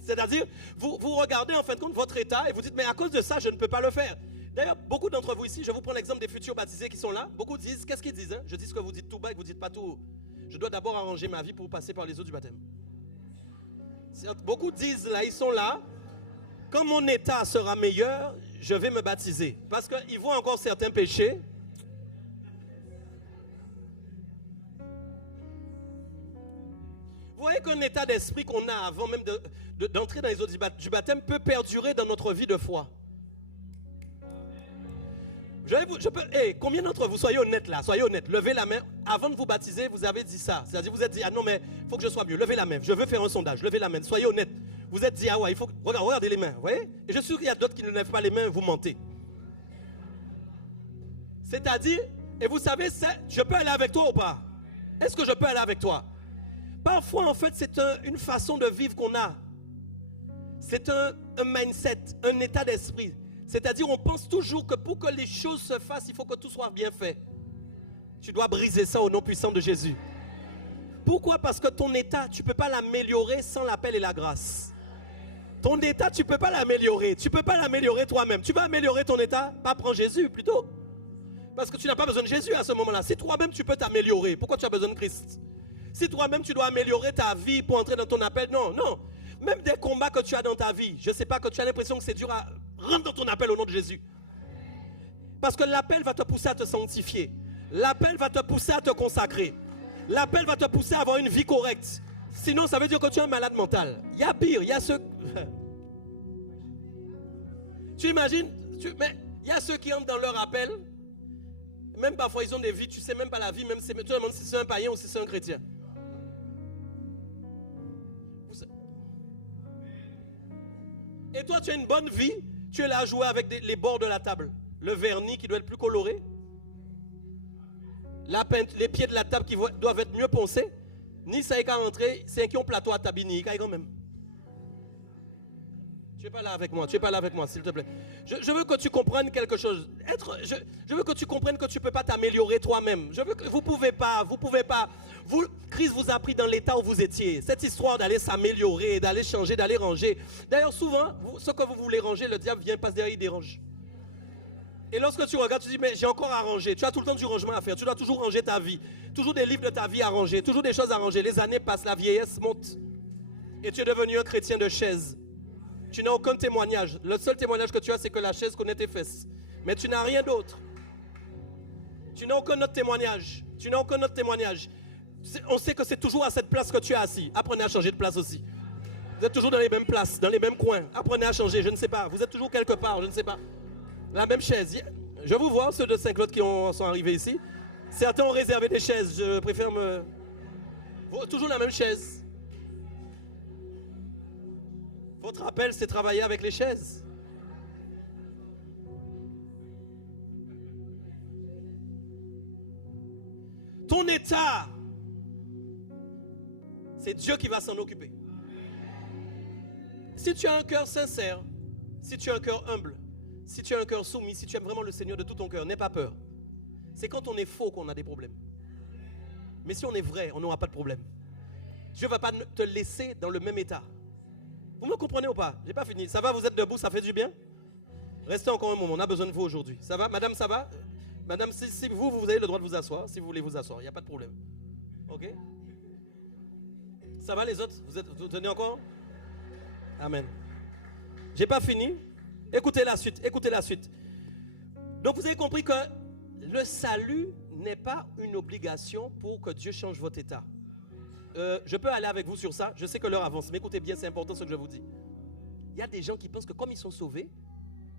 C'est-à-dire, vous regardez en fin de compte votre état et vous dites, mais à cause de ça, je ne peux pas le faire. D'ailleurs, beaucoup d'entre vous ici, je vous prends l'exemple des futurs baptisés qui sont là. Beaucoup disent, qu'est-ce qu'ils disent? Je dis ce que vous dites tout bas et que vous ne dites pas tout haut. Je dois d'abord arranger ma vie pour passer par les eaux du baptême. Beaucoup disent là, ils sont là. Quand mon état sera meilleur, je vais me baptiser. Parce qu'ils voient encore certains péchés. Vous voyez qu'un état d'esprit qu'on a avant même d'entrer dans les eaux du baptême peut perdurer dans notre vie de foi. Combien d'entre vous, soyez honnêtes là, soyez honnêtes, levez la main. Avant de vous baptiser, vous avez dit ça. C'est-à-dire, vous êtes dit, ah non, mais il faut que je sois mieux. Levez la main, je veux faire un sondage. Levez la main, soyez honnêtes. Vous êtes dit, ah ouais, il faut. Regardez les mains, vous voyez? Et je suis sûr qu'il y a d'autres qui ne lèvent pas les mains, vous mentez. C'est-à-dire, et vous savez, je peux aller avec toi ou pas? Est-ce que je peux aller avec toi? Parfois, en fait, c'est une façon de vivre qu'on a. C'est un mindset, un état d'esprit. C'est-à-dire, on pense toujours que pour que les choses se fassent, il faut que tout soit bien fait. Tu dois briser ça au nom puissant de Jésus. Pourquoi? Parce que ton état, tu ne peux pas l'améliorer sans l'appel et la grâce. Ton état, tu ne peux pas l'améliorer. Tu ne peux pas l'améliorer toi-même. Tu vas améliorer ton état, pas prendre Jésus plutôt. Parce que tu n'as pas besoin de Jésus à ce moment-là. Si toi-même, tu peux t'améliorer, pourquoi tu as besoin de Christ? Si toi-même, tu dois améliorer ta vie pour entrer dans ton appel, non, non. Même des combats que tu as dans ta vie, je ne sais pas, que tu as l'impression que c'est dur à... Rentre dans ton appel au nom de Jésus. Parce que l'appel va te pousser à te sanctifier. L'appel va te pousser à te consacrer. L'appel va te pousser à avoir une vie correcte. Sinon, ça veut dire que tu es un malade mental. Il y a pire, il y a ceux... Tu imagines, mais il y a ceux qui entrent dans leur appel. Même parfois, ils ont des vies, tu ne sais même pas la vie, même si tu te demandes si c'est un païen ou si c'est un chrétien. Et toi, tu as une bonne vie, tu es là à jouer avec les bords de la table. Le vernis qui doit être plus coloré. Les pieds de la table qui doivent être mieux poncés. Ni ça est qu'à rentrer, c'est qui ont plateau à tabini, quand même. Tu n'es pas là avec moi, s'il te plaît. Je veux que tu comprennes quelque chose. Je veux que tu comprennes que tu ne peux pas t'améliorer toi-même. Je veux que vous pouvez pas. Christ vous a pris dans l'état où vous étiez. Cette histoire d'aller s'améliorer, d'aller changer, d'aller ranger. D'ailleurs, souvent, ce que vous voulez ranger, le diable vient, passe derrière, il dérange. Et lorsque tu regardes, tu dis, mais j'ai encore à ranger. Tu as tout le temps du rangement à faire. Tu dois toujours ranger ta vie. Toujours des livres de ta vie à ranger. Toujours des choses à ranger. Les années passent, la vieillesse monte. Et tu es devenu un chrétien de chaise. Tu n'as aucun témoignage. Le seul témoignage que tu as, c'est que la chaise connaît tes fesses. Mais tu n'as rien d'autre. Tu n'as aucun autre témoignage. On sait que c'est toujours à cette place que tu es assis. Apprenez à changer de place aussi. Vous êtes toujours dans les mêmes places, dans les mêmes coins. Apprenez à changer, je ne sais pas. Vous êtes toujours quelque part, je ne sais pas. La même chaise. Je vous vois, ceux de Saint-Claude qui sont arrivés ici. Certains ont réservé des chaises. Je préfère toujours la même chaise. Votre appel, c'est travailler avec les chaises. Ton état, c'est Dieu qui va s'en occuper. Si tu as un cœur sincère, si tu as un cœur humble, si tu as un cœur soumis, si tu aimes vraiment le Seigneur de tout ton cœur, n'aie pas peur. C'est quand on est faux qu'on a des problèmes. Mais si on est vrai, on n'aura pas de problème. Dieu ne va pas te laisser dans le même état. Vous me comprenez ou pas? J'ai pas fini. Ça va, vous êtes debout, ça fait du bien? Restez encore un moment, on a besoin de vous aujourd'hui. Ça va? Madame, ça va? Madame, si vous avez le droit de vous asseoir, si vous voulez vous asseoir, il n'y a pas de problème. Ok? Ça va les autres? Vous tenez encore? Amen. J'ai pas fini. Écoutez la suite. Donc vous avez compris que le salut n'est pas une obligation pour que Dieu change votre état. Je peux aller avec vous sur ça. Je sais que l'heure avance, mais écoutez bien, c'est important ce que je vous dis. Il y a des gens qui pensent que comme ils sont sauvés,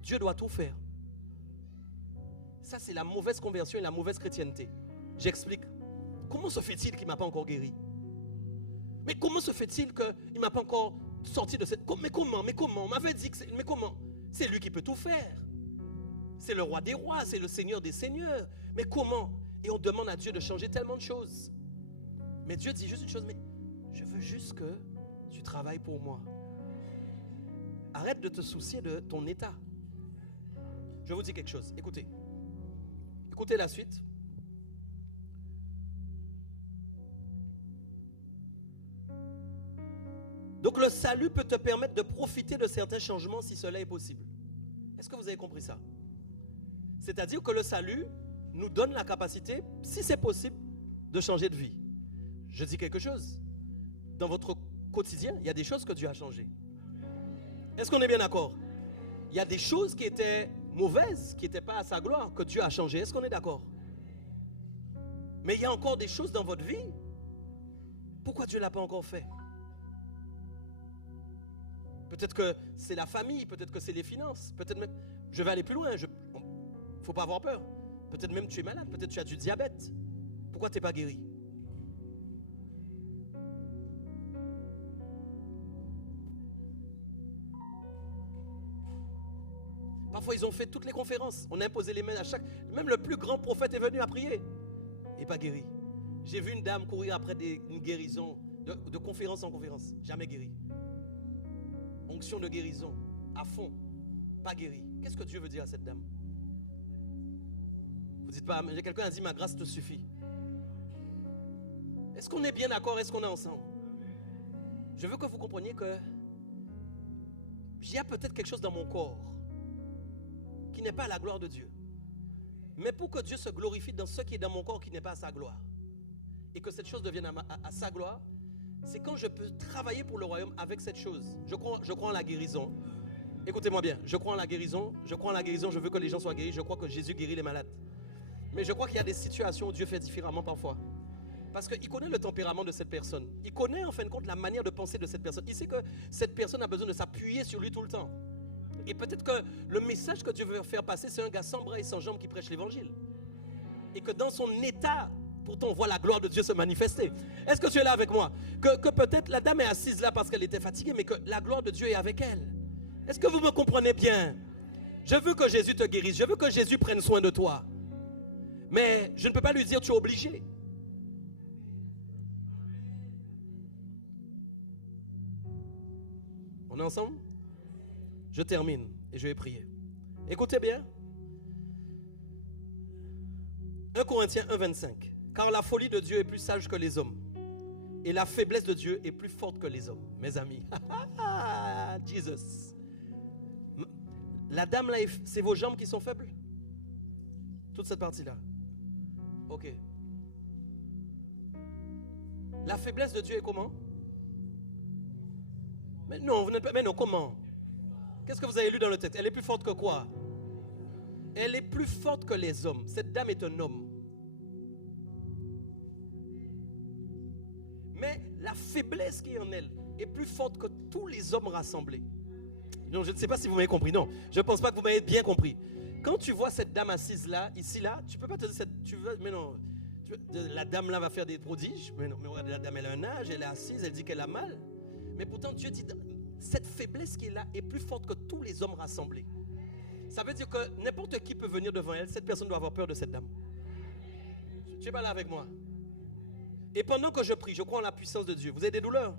Dieu doit tout faire. Ça, c'est la mauvaise conversion et la mauvaise chrétienté. J'explique. Comment se fait-il qu'il ne m'a pas encore guéri? Mais comment se fait-il qu'il ne m'a pas encore sorti de cette... Mais comment? On m'avait dit que c'est... Mais comment? C'est lui qui peut tout faire. C'est le roi des rois, c'est le Seigneur des seigneurs. Mais comment? Et on demande à Dieu de changer tellement de choses. Mais Dieu dit juste une chose, mais je veux juste que tu travailles pour moi. Arrête de te soucier de ton état. Je vous dis quelque chose, écoutez. Écoutez la suite. Donc le salut peut te permettre de profiter de certains changements si cela est possible. Est-ce que vous avez compris ça? C'est-à-dire que le salut nous donne la capacité, si c'est possible, de changer de vie. Je dis quelque chose. Dans votre quotidien, il y a des choses que Dieu a changées. Est-ce qu'on est bien d'accord? Il y a des choses qui étaient mauvaises, qui n'étaient pas à sa gloire, que Dieu a changées. Est-ce qu'on est d'accord? Mais il y a encore des choses dans votre vie. Pourquoi Dieu ne l'a pas encore fait? Peut-être que c'est la famille, peut-être que c'est les finances, peut-être même... Je vais aller plus loin, il ne faut pas avoir peur. Peut-être même tu es malade, peut-être tu as du diabète. Pourquoi tu n'es pas guéri? Parfois, ils ont fait toutes les conférences. On a imposé les mains à chaque... Même le plus grand prophète est venu à prier. Et pas guéri. J'ai vu une dame courir après une guérison, de conférence en conférence. Jamais guéri. Onction de guérison, à fond. Pas guéri. Qu'est-ce que Dieu veut dire à cette dame? Vous dites pas, mais quelqu'un a dit, ma grâce te suffit. Est-ce qu'on est bien d'accord? Est-ce qu'on est ensemble? Je veux que vous compreniez que il y a peut-être quelque chose dans mon corps qui n'est pas à la gloire de Dieu. Mais pour que Dieu se glorifie dans ce qui est dans mon corps qui n'est pas à sa gloire, et que cette chose devienne à sa gloire, c'est quand je peux travailler pour le royaume avec cette chose. Je crois en la guérison. Écoutez-moi bien, je crois en la guérison, je veux que les gens soient guéris, je crois que Jésus guérit les malades. Mais je crois qu'il y a des situations où Dieu fait différemment parfois. Parce qu'il connaît le tempérament de cette personne. Il connaît en fin de compte la manière de penser de cette personne. Il sait que cette personne a besoin de s'appuyer sur lui tout le temps. Et peut-être que le message que Dieu veut faire passer, c'est un gars sans bras et sans jambes qui prêche l'évangile. Et que dans son état, pourtant on voit la gloire de Dieu se manifester. Est-ce que tu es là avec moi? Que peut-être la dame est assise là parce qu'elle était fatiguée, mais que la gloire de Dieu est avec elle. Est-ce que vous me comprenez bien? Je veux que Jésus te guérisse. Je veux que Jésus prenne soin de toi. Mais je ne peux pas lui dire tu es obligé. On est ensemble? Je termine et je vais prier. Écoutez bien. 1 Corinthiens 1,25. Car la folie de Dieu est plus sage que les hommes. Et la faiblesse de Dieu est plus forte que les hommes. Mes amis. Jesus. La dame là, c'est vos jambes qui sont faibles? Toute cette partie-là. Ok. La faiblesse de Dieu est comment? Mais non, comment? Qu'est-ce que vous avez lu dans le texte? Elle est plus forte que quoi? Elle est plus forte que les hommes. Cette dame est un homme. Mais la faiblesse qui est en elle est plus forte que tous les hommes rassemblés. Non, je ne sais pas si vous m'avez compris. Non, je ne pense pas que vous m'avez bien compris. Quand tu vois cette dame assise là, ici là, tu ne peux pas te dire, la dame là va faire des prodiges. Mais non, mais regarde, la dame elle a un âge, elle est assise, elle dit qu'elle a mal. Mais pourtant Dieu dit, cette faiblesse qui est là est plus forte que tous les hommes rassemblés. Ça veut dire que n'importe qui peut venir devant elle, cette personne doit avoir peur de cette dame. Tu es pas là avec moi? Et pendant que je prie, je crois en la puissance de Dieu. Vous avez des douleurs?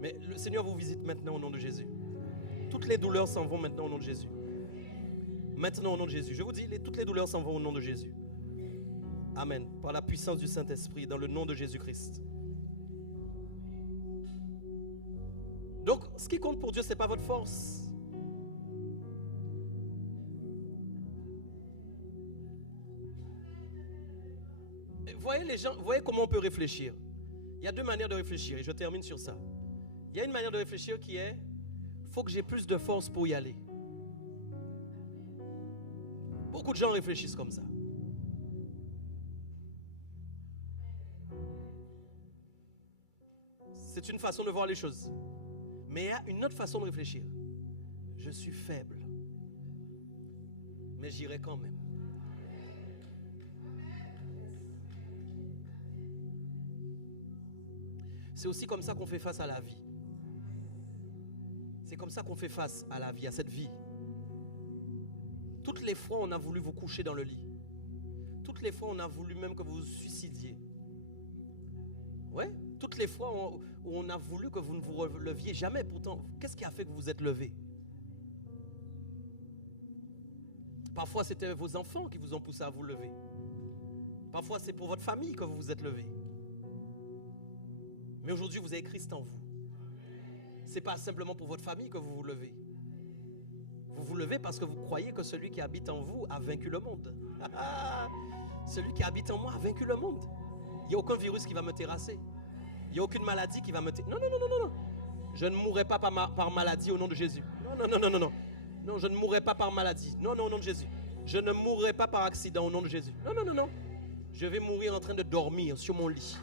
Mais le Seigneur vous visite maintenant au nom de Jésus. Toutes les douleurs s'en vont maintenant au nom de Jésus. Maintenant au nom de Jésus. Je vous dis, toutes les douleurs s'en vont au nom de Jésus. Amen. Par la puissance du Saint-Esprit, dans le nom de Jésus-Christ. Donc, ce qui compte pour Dieu, ce n'est pas votre force. Voyez les gens, voyez comment on peut réfléchir. Il y a deux manières de réfléchir et je termine sur ça. Il y a une manière de réfléchir qui est, il faut que j'ai plus de force pour y aller. Beaucoup de gens réfléchissent comme ça. C'est une façon de voir les choses. Mais il y a une autre façon de réfléchir. Je suis faible, mais j'irai quand même. C'est aussi comme ça qu'on fait face à la vie. C'est comme ça qu'on fait face à la vie, à cette vie. Toutes les fois, on a voulu vous coucher dans le lit. Toutes les fois, on a voulu même que vous vous suicidiez. Ouais, toutes les fois où on a voulu que vous ne vous releviez jamais. Pourtant, qu'est-ce qui a fait que vous vous êtes levé? Parfois, c'était vos enfants qui vous ont poussé à vous lever. Parfois, c'est pour votre famille que vous vous êtes levé. Mais aujourd'hui, vous avez Christ en vous. Ce n'est pas simplement pour votre famille que vous vous levez. Vous vous levez parce que vous croyez que celui qui habite en vous a vaincu le monde. Celui qui habite en moi a vaincu le monde. Il n'y a aucun virus qui va me terrasser. Il n'y a aucune maladie qui va me terrasser. Non. Je ne mourrai pas par maladie au nom de Jésus. Non. Non, je ne mourrai pas par maladie. Non, au nom de Jésus. Je ne mourrai pas par accident au nom de Jésus. Non. Je vais mourir en train de dormir sur mon lit.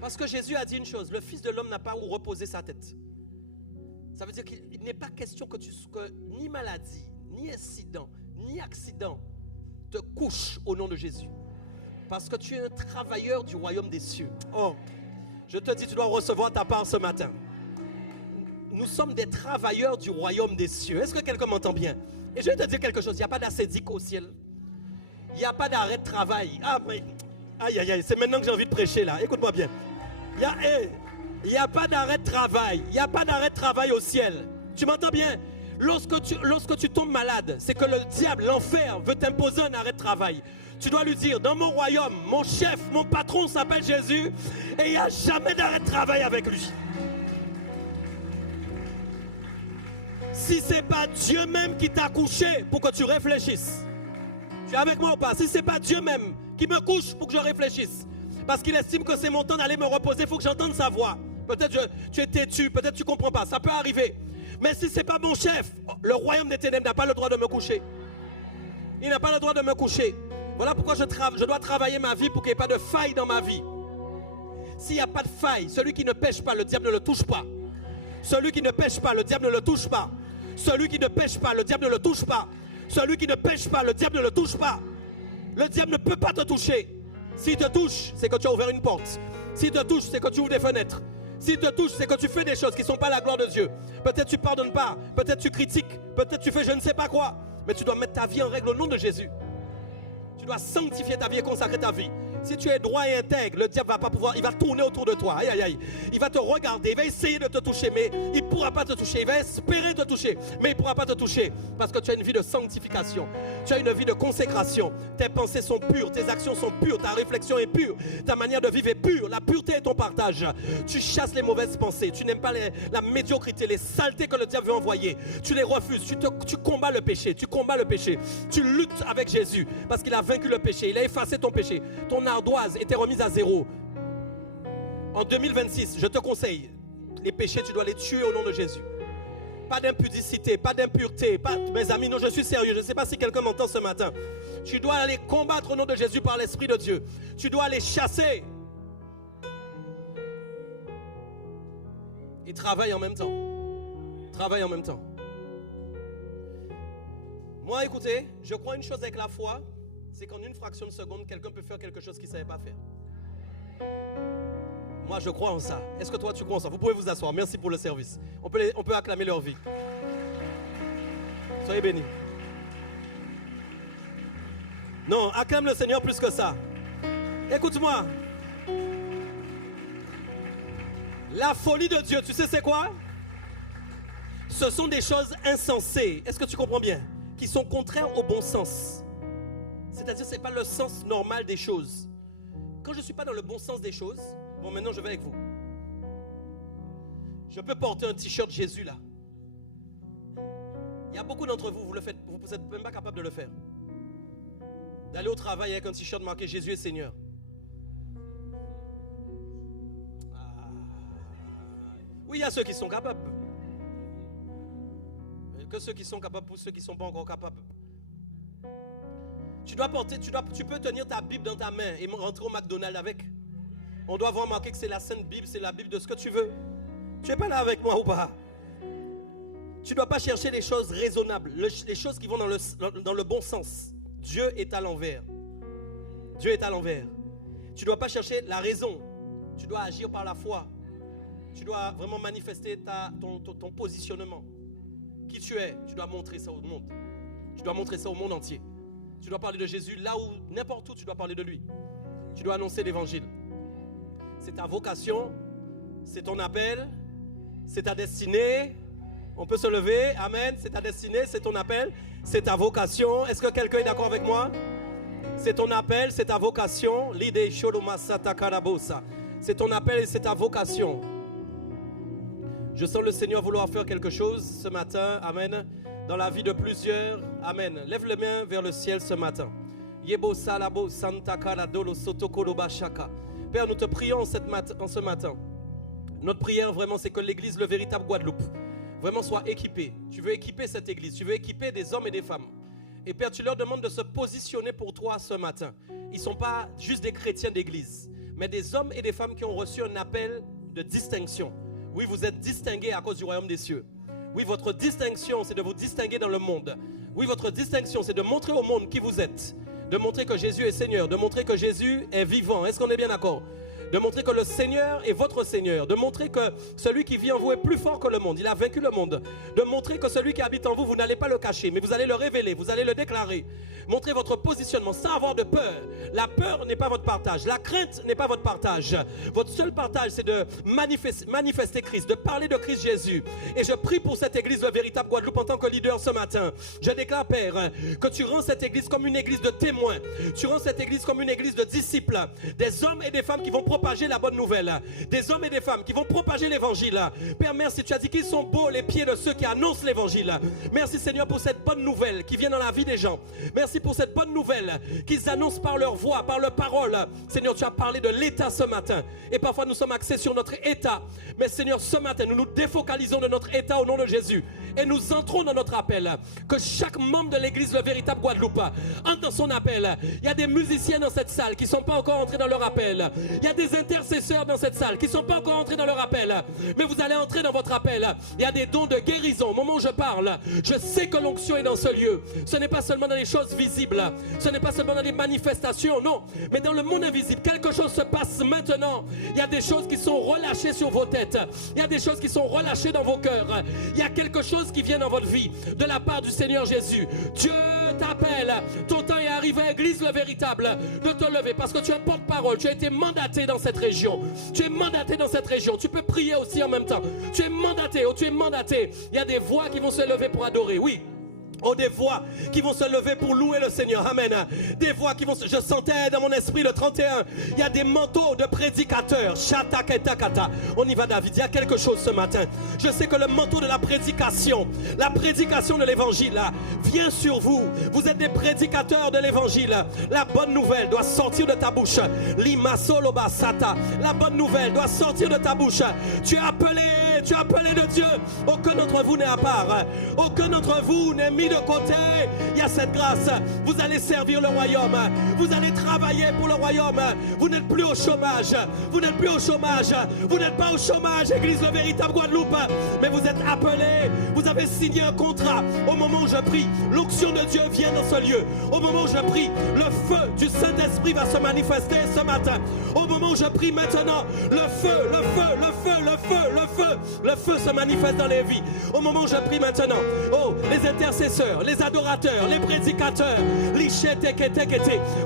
Parce que Jésus a dit une chose, le Fils de l'homme n'a pas où reposer sa tête. Ça veut dire qu'il n'est pas question que ni maladie, ni incident, ni accident te couche au nom de Jésus. Parce que tu es un travailleur du royaume des cieux. Oh, je te dis, tu dois recevoir ta part ce matin. Nous sommes des travailleurs du royaume des cieux. Est-ce que quelqu'un m'entend bien? Et je vais te dire quelque chose, il n'y a pas d'ascédique au ciel. Il n'y a pas d'arrêt de travail. Aïe, c'est maintenant que j'ai envie de prêcher là. Écoute-moi bien. Il n'y a pas d'arrêt de travail. Il n'y a pas d'arrêt de travail au ciel. Tu m'entends bien? Lorsque tu tombes malade, c'est que le diable, l'enfer, veut t'imposer un arrêt de travail. Tu dois lui dire, dans mon royaume, mon chef, mon patron s'appelle Jésus et il n'y a jamais d'arrêt de travail avec lui. Si ce n'est pas Dieu même qui t'a couché pour que tu réfléchisses. Tu es avec moi ou pas? Si ce n'est pas Dieu même qui me couche pour que je réfléchisse, parce qu'il estime que c'est mon temps d'aller me reposer, il faut que j'entende sa voix. Peut-être tu es têtu, peut-être tu ne comprends pas. Ça peut arriver. Mais si ce n'est pas mon chef, le royaume des ténèbres n'a pas le droit de me coucher. Il n'a pas le droit de me coucher. Voilà pourquoi je dois travailler ma vie pour qu'il n'y ait pas de faille dans ma vie. S'il n'y a pas de faille, celui qui ne pêche pas, le diable ne le touche pas. Celui qui ne pêche pas, le diable ne le touche pas. Celui qui ne pêche pas, le diable ne le touche pas. Celui qui ne pêche pas, le diable ne le touche pas. Le diable ne peut pas te toucher. S'il te touche, c'est que tu as ouvert une porte. S'il te touche, c'est que tu ouvres des fenêtres. S'il te touche, c'est que tu fais des choses qui ne sont pas la gloire de Dieu. Peut-être tu ne pardonnes pas, peut-être tu critiques, peut-être tu fais je ne sais pas quoi. Mais tu dois mettre ta vie en règle au nom de Jésus. Tu dois sanctifier ta vie et consacrer ta vie. Si tu es droit et intègre, le diable va pas pouvoir, il va tourner autour de toi. Aïe, aïe, aïe. Il va te regarder, il va essayer de te toucher, mais il ne pourra pas te toucher. Il va espérer te toucher, mais il ne pourra pas te toucher. Parce que tu as une vie de sanctification. Tu as une vie de consécration. Tes pensées sont pures, tes actions sont pures, ta réflexion est pure, ta manière de vivre est pure. La pureté est ton partage. Tu chasses les mauvaises pensées. Tu n'aimes pas la médiocrité, les saletés que le diable veut envoyer. Tu les refuses. Tu combats le péché. Tu combats le péché. Tu luttes avec Jésus parce qu'il a vaincu le péché. Il a effacé ton péché. Ton ardoise était remise à zéro. En 2026, je te conseille, les péchés, tu dois les tuer au nom de Jésus. Pas d'impudicité, pas d'impureté, pas... Mes amis, non, je suis sérieux. Je ne sais pas si quelqu'un m'entend ce matin. Tu dois aller combattre au nom de Jésus par l'Esprit de Dieu. Tu dois aller chasser. Et travaille en même temps. Travaille en même temps. Moi, écoutez, je crois une chose avec la foi, c'est qu'en une fraction de seconde, quelqu'un peut faire quelque chose qu'il ne savait pas faire. Moi, je crois en ça. Est-ce que toi, tu crois en ça? Vous pouvez vous asseoir. Merci pour le service. On peut acclamer leur vie. Soyez bénis. Non, acclame le Seigneur plus que ça. Écoute-moi. La folie de Dieu, tu sais c'est quoi? Ce sont des choses insensées. Est-ce que tu comprends bien? Qui sont contraires au bon sens. C'est-à-dire ce n'est pas le sens normal des choses. Quand je ne suis pas dans le bon sens des choses, bon, maintenant je vais avec vous. Je peux porter un t-shirt Jésus là. Il y a beaucoup d'entre vous, vous n'êtes même pas capable de le faire. D'aller au travail avec un t-shirt marqué Jésus est Seigneur. Oui, il y a ceux qui sont capables. Mais que ceux qui sont capables pour ceux qui ne sont pas encore capables. Tu peux tenir ta Bible dans ta main et rentrer au McDonald's avec. On doit voir marqué que c'est la Sainte Bible, c'est la Bible de ce que tu veux. Tu n'es pas là avec moi ou pas? Tu ne dois pas chercher les choses raisonnables, les choses qui vont dans le bon sens. Dieu est à l'envers. Dieu est à l'envers. Tu ne dois pas chercher la raison. Tu dois agir par la foi. Tu dois vraiment manifester ton positionnement. Qui tu es, tu dois montrer ça au monde. Tu dois montrer ça au monde entier. Tu dois parler de Jésus là où, n'importe où, tu dois parler de lui. Tu dois annoncer l'évangile. C'est ta vocation, c'est ton appel, c'est ta destinée. On peut se lever, amen. C'est ta destinée, c'est ton appel, c'est ta vocation. Est-ce que quelqu'un est d'accord avec moi? C'est ton appel, c'est ta vocation. L'idée Sholomasa Karabosa. C'est ton appel et c'est ta vocation. Je sens le Seigneur vouloir faire quelque chose ce matin, amen, dans la vie de plusieurs, amen. Lève les mains vers le ciel ce matin. Yebo Salabo Santa Karadolo Sotokolo Bashaka. Père, nous te prions en ce matin. Notre prière vraiment, c'est que l'église, le véritable Guadeloupe, vraiment soit équipée. Tu veux équiper cette église, tu veux équiper des hommes et des femmes. Et Père, tu leur demandes de se positionner pour toi ce matin. Ils ne sont pas juste des chrétiens d'église, mais des hommes et des femmes qui ont reçu un appel de distinction. Oui, vous êtes distingués à cause du royaume des cieux. Oui, votre distinction, c'est de vous distinguer dans le monde. Oui, votre distinction, c'est de montrer au monde qui vous êtes. De montrer que Jésus est Seigneur, de montrer que Jésus est vivant. Est-ce qu'on est bien d'accord? De montrer que le Seigneur est votre Seigneur. De montrer que celui qui vit en vous est plus fort que le monde. Il a vaincu le monde. De montrer que celui qui habite en vous, vous n'allez pas le cacher, mais vous allez le révéler, vous allez le déclarer. Montrez votre positionnement sans avoir de peur. La peur n'est pas votre partage. La crainte n'est pas votre partage. Votre seul partage, c'est de manifester Christ, de parler de Christ Jésus. Et je prie pour cette église de véritable Guadeloupe en tant que leader ce matin. Je déclare, Père, que tu rends cette église comme une église de témoins. Tu rends cette église comme une église de disciples. Des hommes et des femmes qui vont propager la bonne nouvelle. Des hommes et des femmes qui vont propager l'évangile. Père, merci, tu as dit qu'ils sont beaux les pieds de ceux qui annoncent l'évangile. Merci Seigneur pour cette bonne nouvelle qui vient dans la vie des gens. Merci pour cette bonne nouvelle qu'ils annoncent par leur voix, par leur parole. Seigneur, tu as parlé de l'état ce matin. Et parfois nous sommes axés sur notre état. Mais Seigneur, ce matin, nous nous défocalisons de notre état au nom de Jésus. Et nous entrons dans notre appel. Que chaque membre de l'église, le véritable Guadeloupe, entre dans son appel. Il y a des musiciens dans cette salle qui ne sont pas encore entrés dans leur appel. Il y a des intercesseurs dans cette salle qui ne sont pas encore entrés dans leur appel. Mais vous allez entrer dans votre appel. Il y a des dons de guérison. Au moment où je parle, je sais que l'onction est dans ce lieu. Ce n'est pas seulement dans les choses visibles. Ce n'est pas seulement dans les manifestations, non. Mais dans le monde invisible, quelque chose se passe maintenant. Il y a des choses qui sont relâchées sur vos têtes. Il y a des choses qui sont relâchées dans vos cœurs. Il y a quelque chose qui vient dans votre vie de la part du Seigneur Jésus. Dieu t'appelle. Ton temps est arrivé, Église le véritable, de te lever parce que tu es porte-parole. Tu as été mandaté dans cette région. Tu es mandaté dans cette région. Tu peux prier aussi en même temps. Tu es mandaté. Oh, tu es mandaté. Il y a des voix qui vont se lever pour adorer. Oui. Oh, des voix qui vont se lever pour louer le Seigneur. Amen. Des voix qui vont se... Je sentais dans mon esprit le 31. Il y a des manteaux de prédicateurs. Chataketakata. On y va, David. Il y a quelque chose ce matin. Je sais que le manteau de la prédication de l'évangile là, vient sur vous. Vous êtes des prédicateurs de l'évangile. La bonne nouvelle doit sortir de ta bouche. Lima solo basata. La bonne nouvelle doit sortir de ta bouche. Tu es appelé de Dieu. Aucun d'entre vous n'est à part. Aucun d'entre vous n'est mis de côté. Il y a cette grâce. Vous allez servir le royaume. Vous allez travailler pour le royaume. Vous n'êtes plus au chômage. Vous n'êtes plus au chômage. Vous n'êtes pas au chômage, Église le véritable Guadeloupe. Mais vous êtes appelés. Vous avez signé un contrat. Au moment où je prie, l'onction de Dieu vient dans ce lieu. Au moment où je prie, le feu du Saint-Esprit va se manifester ce matin. Au moment où je prie maintenant, le feu se manifeste dans les vies. Au moment où je prie maintenant, oh, les intercesseurs, les adorateurs, les prédicateurs,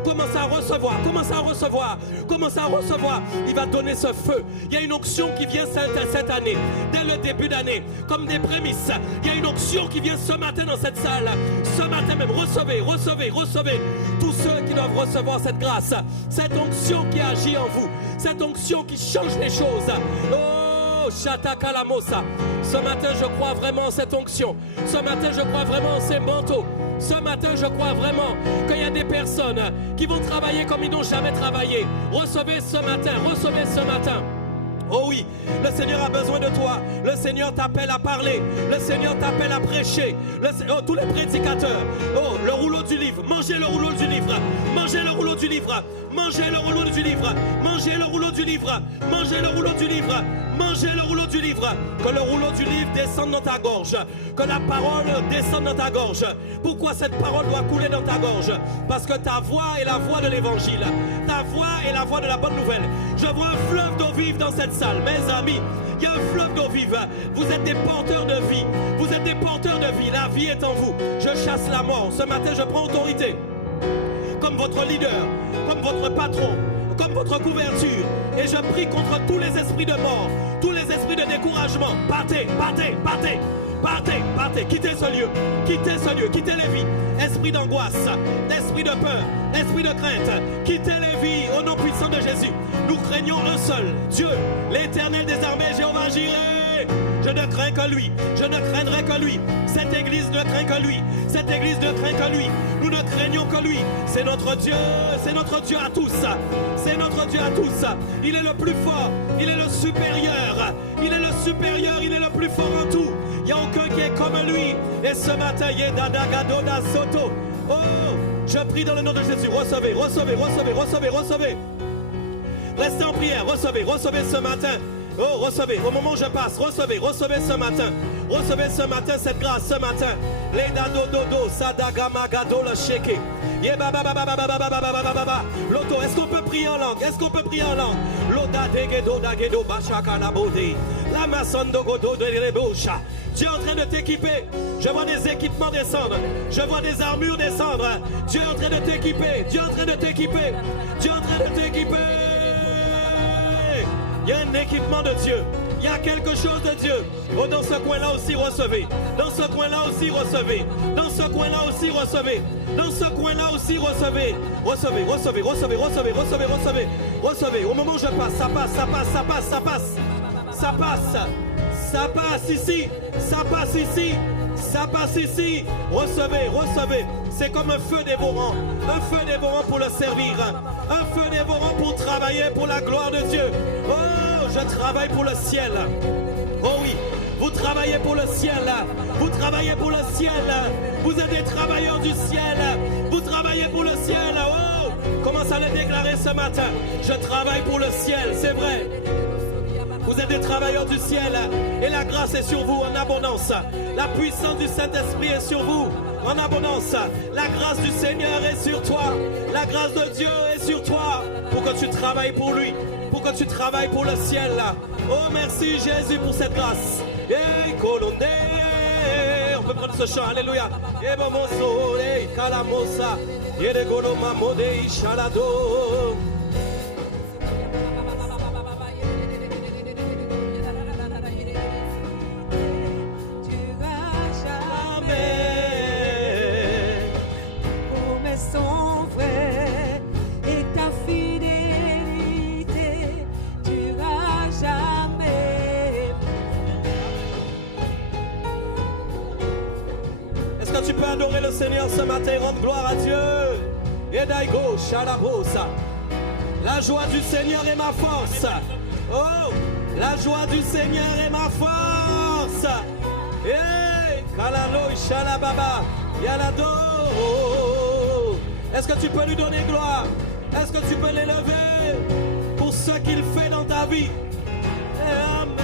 commence à recevoir. Il va donner ce feu. Il y a une onction qui vient cette année, dès le début d'année, comme des prémices. Il y a une onction qui vient ce matin dans cette salle. Ce matin même, recevez. Tous ceux qui doivent recevoir cette grâce, cette onction qui agit en vous, cette onction qui change les choses. Oh, Shatakalamosa. Ce matin, je crois vraiment en cette onction. Ce matin, je crois vraiment en ces manteaux. Ce matin, je crois vraiment qu'il y a des personnes qui vont travailler comme ils n'ont jamais travaillé. Recevez ce matin. Oh oui, le Seigneur a besoin de toi. Le Seigneur t'appelle à parler. Le Seigneur t'appelle à prêcher. Tous les prédicateurs. Oh, le rouleau du livre. Mangez le rouleau du livre. Mangez le rouleau du livre. Mangez le rouleau du livre. Mangez le rouleau du livre. Mangez le rouleau du livre. Mangez le rouleau du livre. Que le rouleau du livre descende dans ta gorge. Que la parole descende dans ta gorge. Pourquoi cette parole doit couler dans ta gorge? Parce que ta voix est la voix de l'évangile. Ta voix est la voix de la bonne nouvelle. Je vois un fleuve d'eau vive dans cette salle. Mes amis, il y a un fleuve d'eau vive. Vous êtes des porteurs de vie. Vous êtes des porteurs de vie. La vie est en vous. Je chasse la mort. Ce matin, je prends autorité. Comme votre leader, comme votre patron, comme votre couverture. Et je prie contre tous les esprits de mort, tous les esprits de découragement. Partez. Quittez ce lieu, quittez les vies. Esprit d'angoisse, esprit de peur, esprit de crainte, quittez les vies au nom puissant de Jésus. Nous craignons un seul, Dieu, l'Éternel des armées, Jéhovah Jireh. Je ne crains que lui, je ne craindrai que lui. Cette église ne craint que lui, cette église ne craint que lui. Nous ne craignons que lui. C'est notre Dieu à tous. C'est notre Dieu à tous. Il est le plus fort, il est le supérieur. Il est le supérieur, il est le plus fort en tout. Il n'y a aucun qui est comme lui. Et ce matin, Yedadagadona Soto. Oh, je prie dans le nom de Jésus. Recevez. Restez en prière, recevez ce matin. Oh, recevez, au moment où je passe, recevez ce matin. Recevez ce matin cette grâce, ce matin. Les dadododo, sadagamagado, le sheke. Loto, est-ce qu'on peut prier en langue? Loda degedo dagedo bachaka la bode. La masondo godo de rebosha. Dieu est en train de t'équiper. Je vois des équipements descendre. Je vois des armures descendre. Dieu est en train de t'équiper. Il y a un équipement de Dieu. Il y a quelque chose de Dieu. Oh, dans ce coin-là aussi, recevez. Dans ce coin-là aussi, recevez. recevez, recevez, recevez, recevez, recevez, recevez, recevez, recevez. Au moment où je passe, ça passe, ça passe, ça passe, ça passe. Ça passe, ça passe ici, ça passe ici, ça passe ici. Recevez, recevez. C'est comme un feu dévorant pour le servir, un feu dévorant pour travailler pour la gloire de Dieu. Oh, je travaille pour le ciel. Oh oui, vous travaillez pour le ciel, vous travaillez pour le ciel, vous êtes des travailleurs du ciel, vous travaillez pour le ciel. Oh, commence à le déclarer ce matin. Je travaille pour le ciel, c'est vrai. Vous êtes des travailleurs du ciel et la grâce est sur vous en abondance. La puissance du Saint-Esprit est sur vous en abondance. La grâce du Seigneur est sur toi. La grâce de Dieu est sur toi pour que tu travailles pour lui, pour que tu travailles pour le ciel. Oh, merci Jésus pour cette grâce. On peut prendre ce chant, alléluia. Tu peux adorer le Seigneur ce matin, rendre gloire à Dieu. Edaigo, Shalabosa. La joie du Seigneur est ma force. Oh, la joie du Seigneur est ma force. Hey, Kalalo, Shalababa, Yalado. Est-ce que tu peux lui donner gloire? Est-ce que tu peux l'élever pour ce qu'il fait dans ta vie? Amen.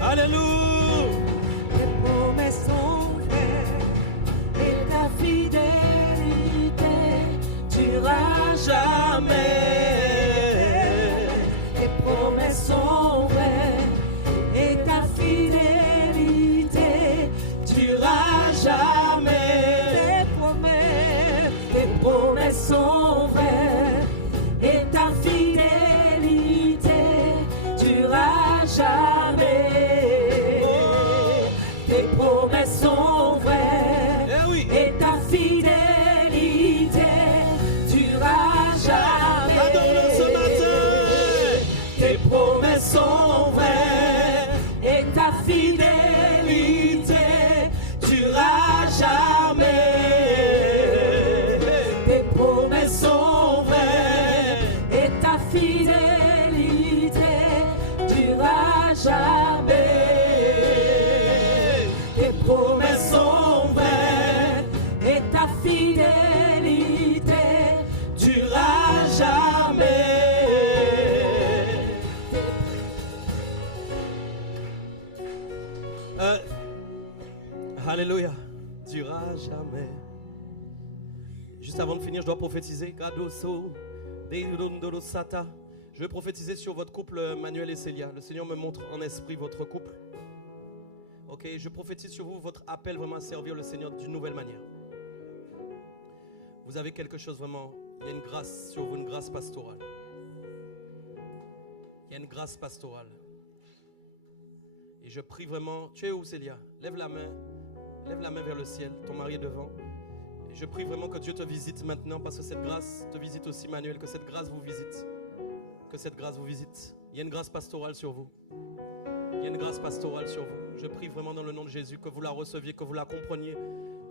Alléluia. Tes promesses sont vraies et ta fidélité durera jamais. Tes promesses sont vraies et ta fidélité durera jamais. Tes promesses sont vraies et ta fidélité durera jamais. Tes promesses sont vraies et ta fidélité durera jamais. Adore-le ce matin. Tes promesses sont vraies et ta fidélité durera jamais. Tes promesses sont vraies et ta fidélité durera jamais. Tes promesses sont vraies et ta fidélité durera jamais. Alléluia. Durera jamais. Juste avant de finir, je dois prophétiser. Je vais prophétiser sur votre couple, Manuel et Célia. Le Seigneur me montre en esprit votre couple. Ok, je prophétise sur vous votre appel vraiment à servir le Seigneur d'une nouvelle manière. Vous avez quelque chose vraiment, il y a une grâce sur vous, une grâce pastorale. Il y a une grâce pastorale. Et je prie vraiment, tu es où Célia? Lève la main vers le ciel, ton mari est devant. Et je prie vraiment que Dieu te visite maintenant parce que cette grâce te visite aussi Manuel, que cette grâce vous visite. Que cette grâce vous visite. Il y a une grâce pastorale sur vous. Il y a une grâce pastorale sur vous. Je prie vraiment dans le nom de Jésus que vous la receviez, que vous la compreniez,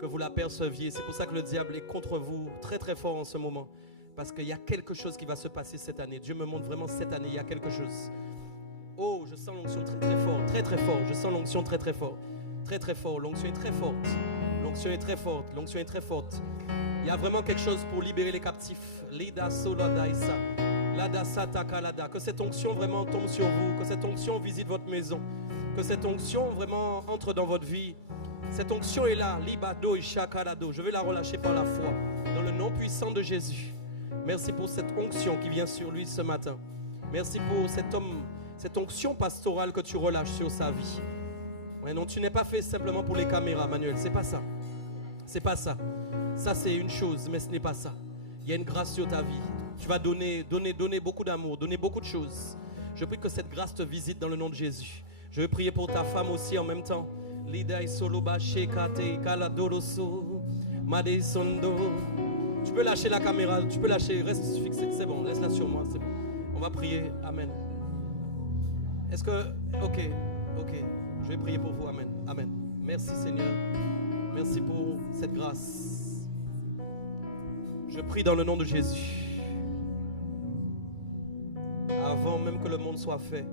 que vous la perceviez. C'est pour ça que le diable est contre vous très très fort en ce moment. Parce qu'il y a quelque chose qui va se passer cette année. Dieu me montre vraiment cette année, il y a quelque chose. Oh, je sens l'onction très très fort, très très fort. Je sens l'onction très très fort. Très très fort, l'onction est très forte. L'onction est très forte, l'onction est très forte. Il y a vraiment quelque chose pour libérer les captifs. Lida Soladaisa. Que cette onction vraiment tombe sur vous, que cette onction visite votre maison, que cette onction vraiment entre dans votre vie. Cette onction est là, Libado et Shakarado. Je vais la relâcher par la foi, dans le nom puissant de Jésus. Merci pour cette onction qui vient sur lui ce matin. Merci pour cet homme, cette onction pastorale que tu relâches sur sa vie. Ouais, non, tu n'es pas fait simplement pour les caméras, Manuel, c'est pas ça. C'est pas ça. Ça c'est une chose, mais ce n'est pas ça. Il y a une grâce sur ta vie. Tu vas donner beaucoup d'amour, donner beaucoup de choses. Je prie que cette grâce te visite dans le nom de Jésus. Je vais prier pour ta femme aussi en même temps. Lidai soloba shekate kaladoroso made sondo. Tu peux lâcher la caméra, tu peux lâcher, reste fixé, c'est bon, laisse-la sur moi, c'est bon. On va prier, amen. Est-ce que, ok, je vais prier pour vous, amen, amen. Merci Seigneur, merci pour cette grâce. Je prie dans le nom de Jésus. Avant même que le monde soit fait,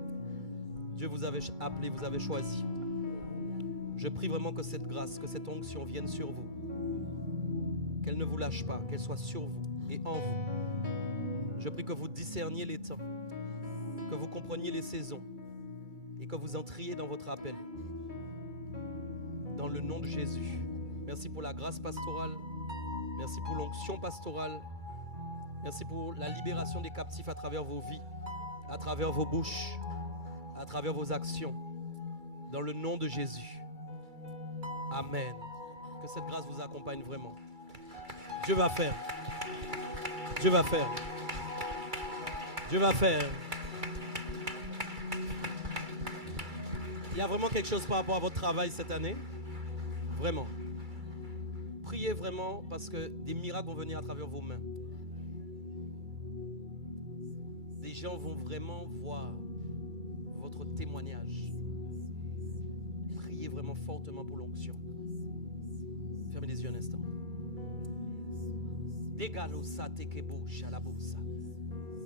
Dieu vous avait appelé, vous avez choisi. Je prie vraiment que cette grâce, que cette onction vienne sur vous. Qu'elle ne vous lâche pas, qu'elle soit sur vous et en vous. Je prie que vous discerniez les temps, que vous compreniez les saisons et que vous entriez dans votre appel. Dans le nom de Jésus. Merci pour la grâce pastorale. Merci pour l'onction pastorale. Merci pour la libération des captifs à travers vos vies, à travers vos bouches, à travers vos actions. Dans le nom de Jésus. Amen. Que cette grâce vous accompagne vraiment. Dieu va faire. Dieu va faire. Dieu va faire. Il y a vraiment quelque chose par rapport à votre travail cette année. Vraiment. Priez vraiment parce que des miracles vont venir à travers vos mains. Des gens vont vraiment voir votre témoignage. Priez vraiment fortement pour l'onction. Fermez les yeux un instant.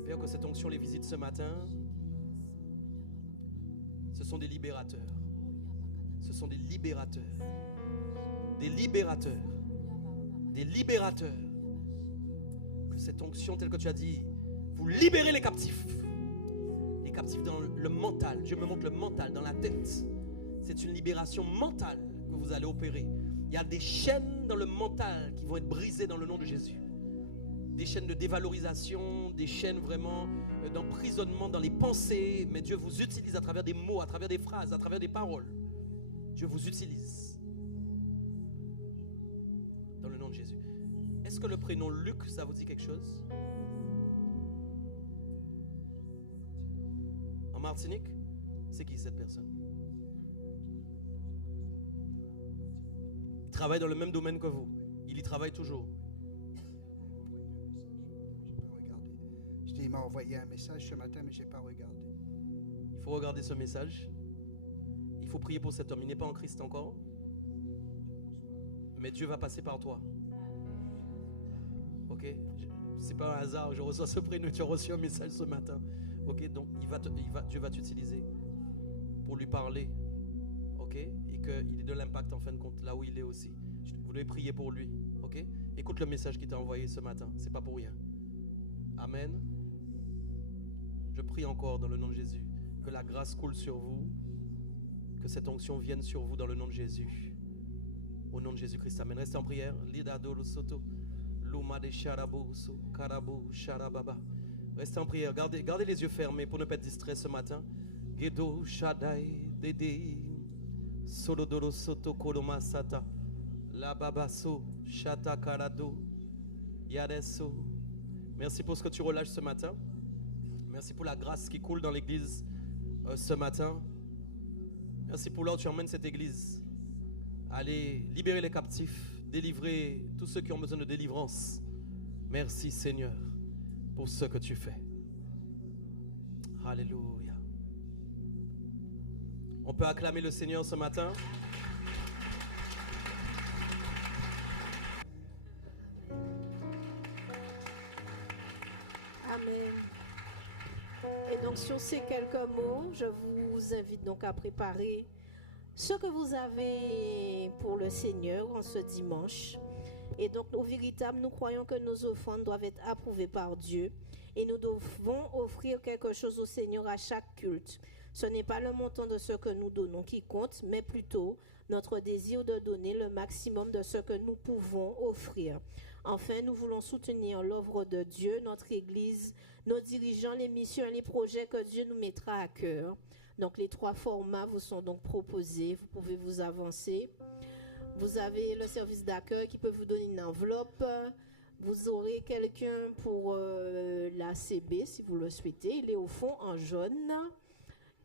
Père, que cette onction les visite ce matin. Ce sont des libérateurs. Ce sont des libérateurs. Des libérateurs. Des libérateurs. Que cette onction, telle que tu as dit, vous libérez les captifs. Les captifs dans le mental. Dieu me montre le mental, dans la tête. C'est une libération mentale que vous allez opérer. Il y a des chaînes dans le mental qui vont être brisées dans le nom de Jésus. Des chaînes de dévalorisation, des chaînes vraiment d'emprisonnement dans les pensées. Mais Dieu vous utilise à travers des mots, à travers des phrases, à travers des paroles. Dieu vous utilise. Dans le nom de Jésus. Est-ce que le prénom Luc, ça vous dit quelque chose? En Martinique? C'est qui cette personne? Il travaille dans le même domaine que vous. Il y travaille toujours. Il m'a envoyé un message ce matin, mais je n'ai pas regardé. Il faut regarder ce message. Il faut prier pour cet homme. Il n'est pas en Christ encore. Mais Dieu va passer par toi. Ok? C'est pas un hasard. Je reçois ce prénom. Tu as reçu un message ce matin. Ok? Donc Dieu va t'utiliser pour lui parler. Ok? Et qu'il ait de l'impact en fin de compte là où il est aussi. Vous devez prier pour lui. Ok? Écoute le message qu'il t'a envoyé ce matin. C'est pas pour rien. Amen. Je prie encore dans le nom de Jésus que la grâce coule sur vous, que cette onction vienne sur vous dans le nom de Jésus. Au nom de Jésus-Christ, amen. Restez en prière. Restez en prière. Gardez les yeux fermés pour ne pas être distrait ce matin. Merci pour ce que tu relâches ce matin. Merci pour la grâce qui coule dans l'église ce matin. Merci pour là où tu emmènes cette église. Allez libérer les captifs, délivrer tous ceux qui ont besoin de délivrance. Merci Seigneur pour ce que tu fais. Alléluia. On peut acclamer le Seigneur ce matin. Amen. Et donc sur ces quelques mots, je vous invite donc à préparer ce que vous avez pour le Seigneur en ce dimanche. Et donc au véritable, nous croyons que nos offrandes doivent être approuvées par Dieu. Et nous devons offrir quelque chose au Seigneur à chaque culte. Ce n'est pas le montant de ce que nous donnons qui compte, mais plutôt notre désir de donner le maximum de ce que nous pouvons offrir. Enfin, nous voulons soutenir l'œuvre de Dieu, notre Église, nos dirigeants, les missions et les projets que Dieu nous mettra à cœur. Donc, les 3 formats vous sont donc proposés. Vous pouvez vous avancer. Vous avez le service d'accueil qui peut vous donner une enveloppe Vous aurez quelqu'un pour la CB si vous le souhaitez. Il est au fond en jaune.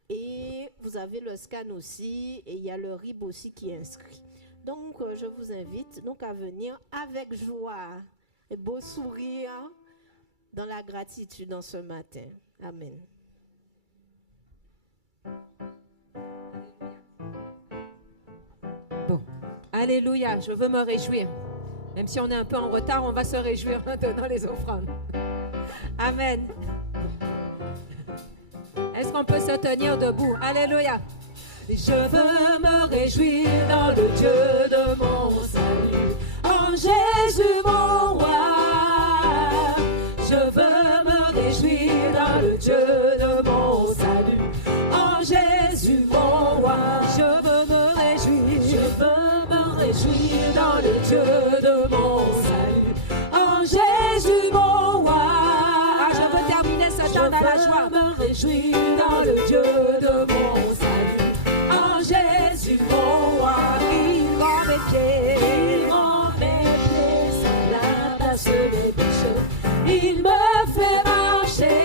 Et vous avez le scan aussi. Et il y a le RIB aussi qui est inscrit. Donc, je vous invite donc à venir avec joie et beau sourire dans la gratitude en ce matin. Amen. Bon, alléluia, je veux me réjouir. Même si on est un peu en retard, on va se réjouir en donnant les offrandes. Amen. Est-ce qu'on peut se tenir debout? Alléluia. Je veux me réjouir dans le Dieu de mon salut, en Jésus mon roi. Je veux me réjouir dans le Dieu de mon salut, en Jésus mon roi. Je veux me réjouir dans le Dieu de mon salut, en Jésus mon roi. Ah, je veux terminer ce temps dans la joie. Je veux me réjouir dans le Dieu de mon salut, en Jésus mon roi. Il rend mes pieds semblables à ceux des pécheurs. Il me fait marcher.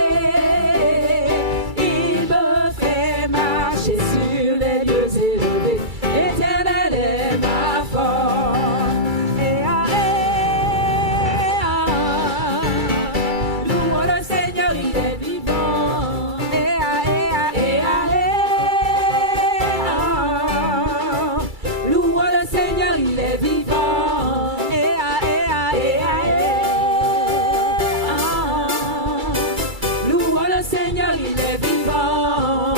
Il me fait marcher sur les lieux élevés. Éternel est ma force. Louons le Seigneur, il est vivant. Louons le Seigneur, il est vivant. Louons le Seigneur, il est vivant.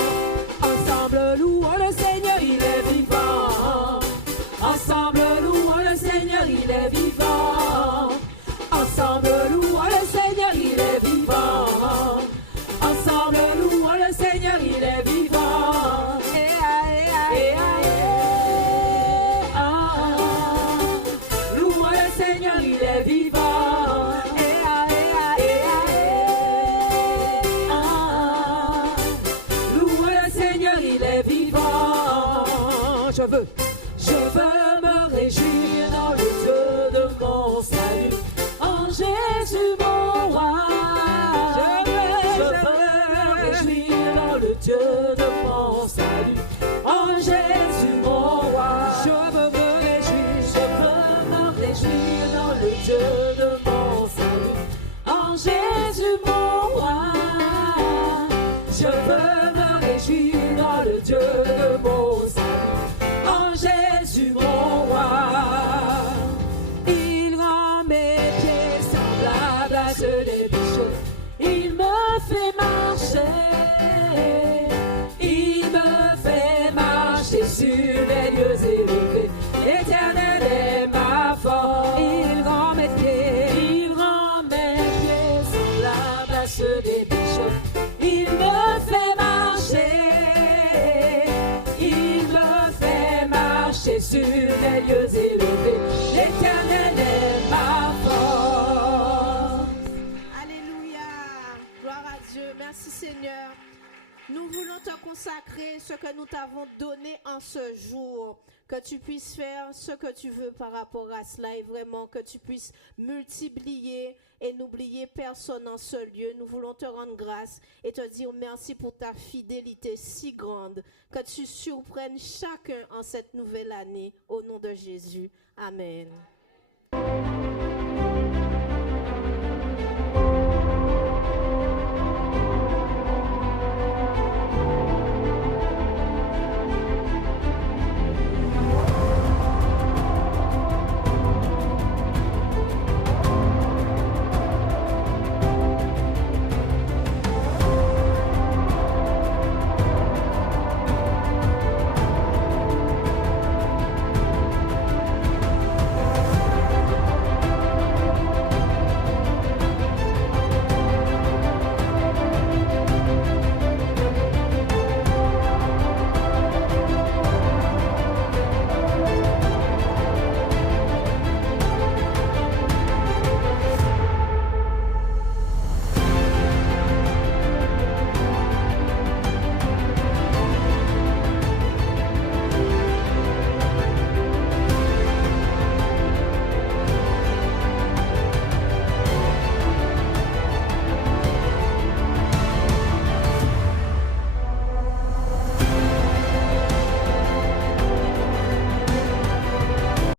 Ensemble, louons le Seigneur, il est vivant. Ensemble, louons le Seigneur, il est vivant. Ensemble, louons le Seigneur, il est vivant. Ensemble, louons le Seigneur, il est vivant. Louons le Seigneur, il est vivant. Louons le Seigneur, il est vivant. Je veux me réjouir dans le Dieu de mon salut, en Jésus mon roi. Je veux me réjouir dans le Dieu de mon salut, en Jésus mon roi. Je veux me réjouir dans le Dieu de mon salut, en Jésus mon roi. Je veux me réjouir dans le Dieu de mon salut, en Jésus mon roi. Il rend mes pieds semblables à ceux des pécheurs. Il me fait marcher. Il me fait marcher sur les lieux élevés. L'Éternel est ma force. Il rend mes pieds semblables à ceux des pécheurs. Il me fait marcher. Il me fait marcher sur les lieux élevés. L'Éternel est ma force. Alléluia. Gloire à Dieu. Merci Seigneur. Nous voulons te consacrer ce que nous t'avons donné en ce jour. Que tu puisses faire ce que tu veux par rapport à cela et vraiment que tu puisses multiplier et n'oublier personne en ce lieu. Nous voulons te rendre grâce et te dire merci pour ta fidélité si grande. Que tu surprennes chacun en cette nouvelle année au nom de Jésus. Amen.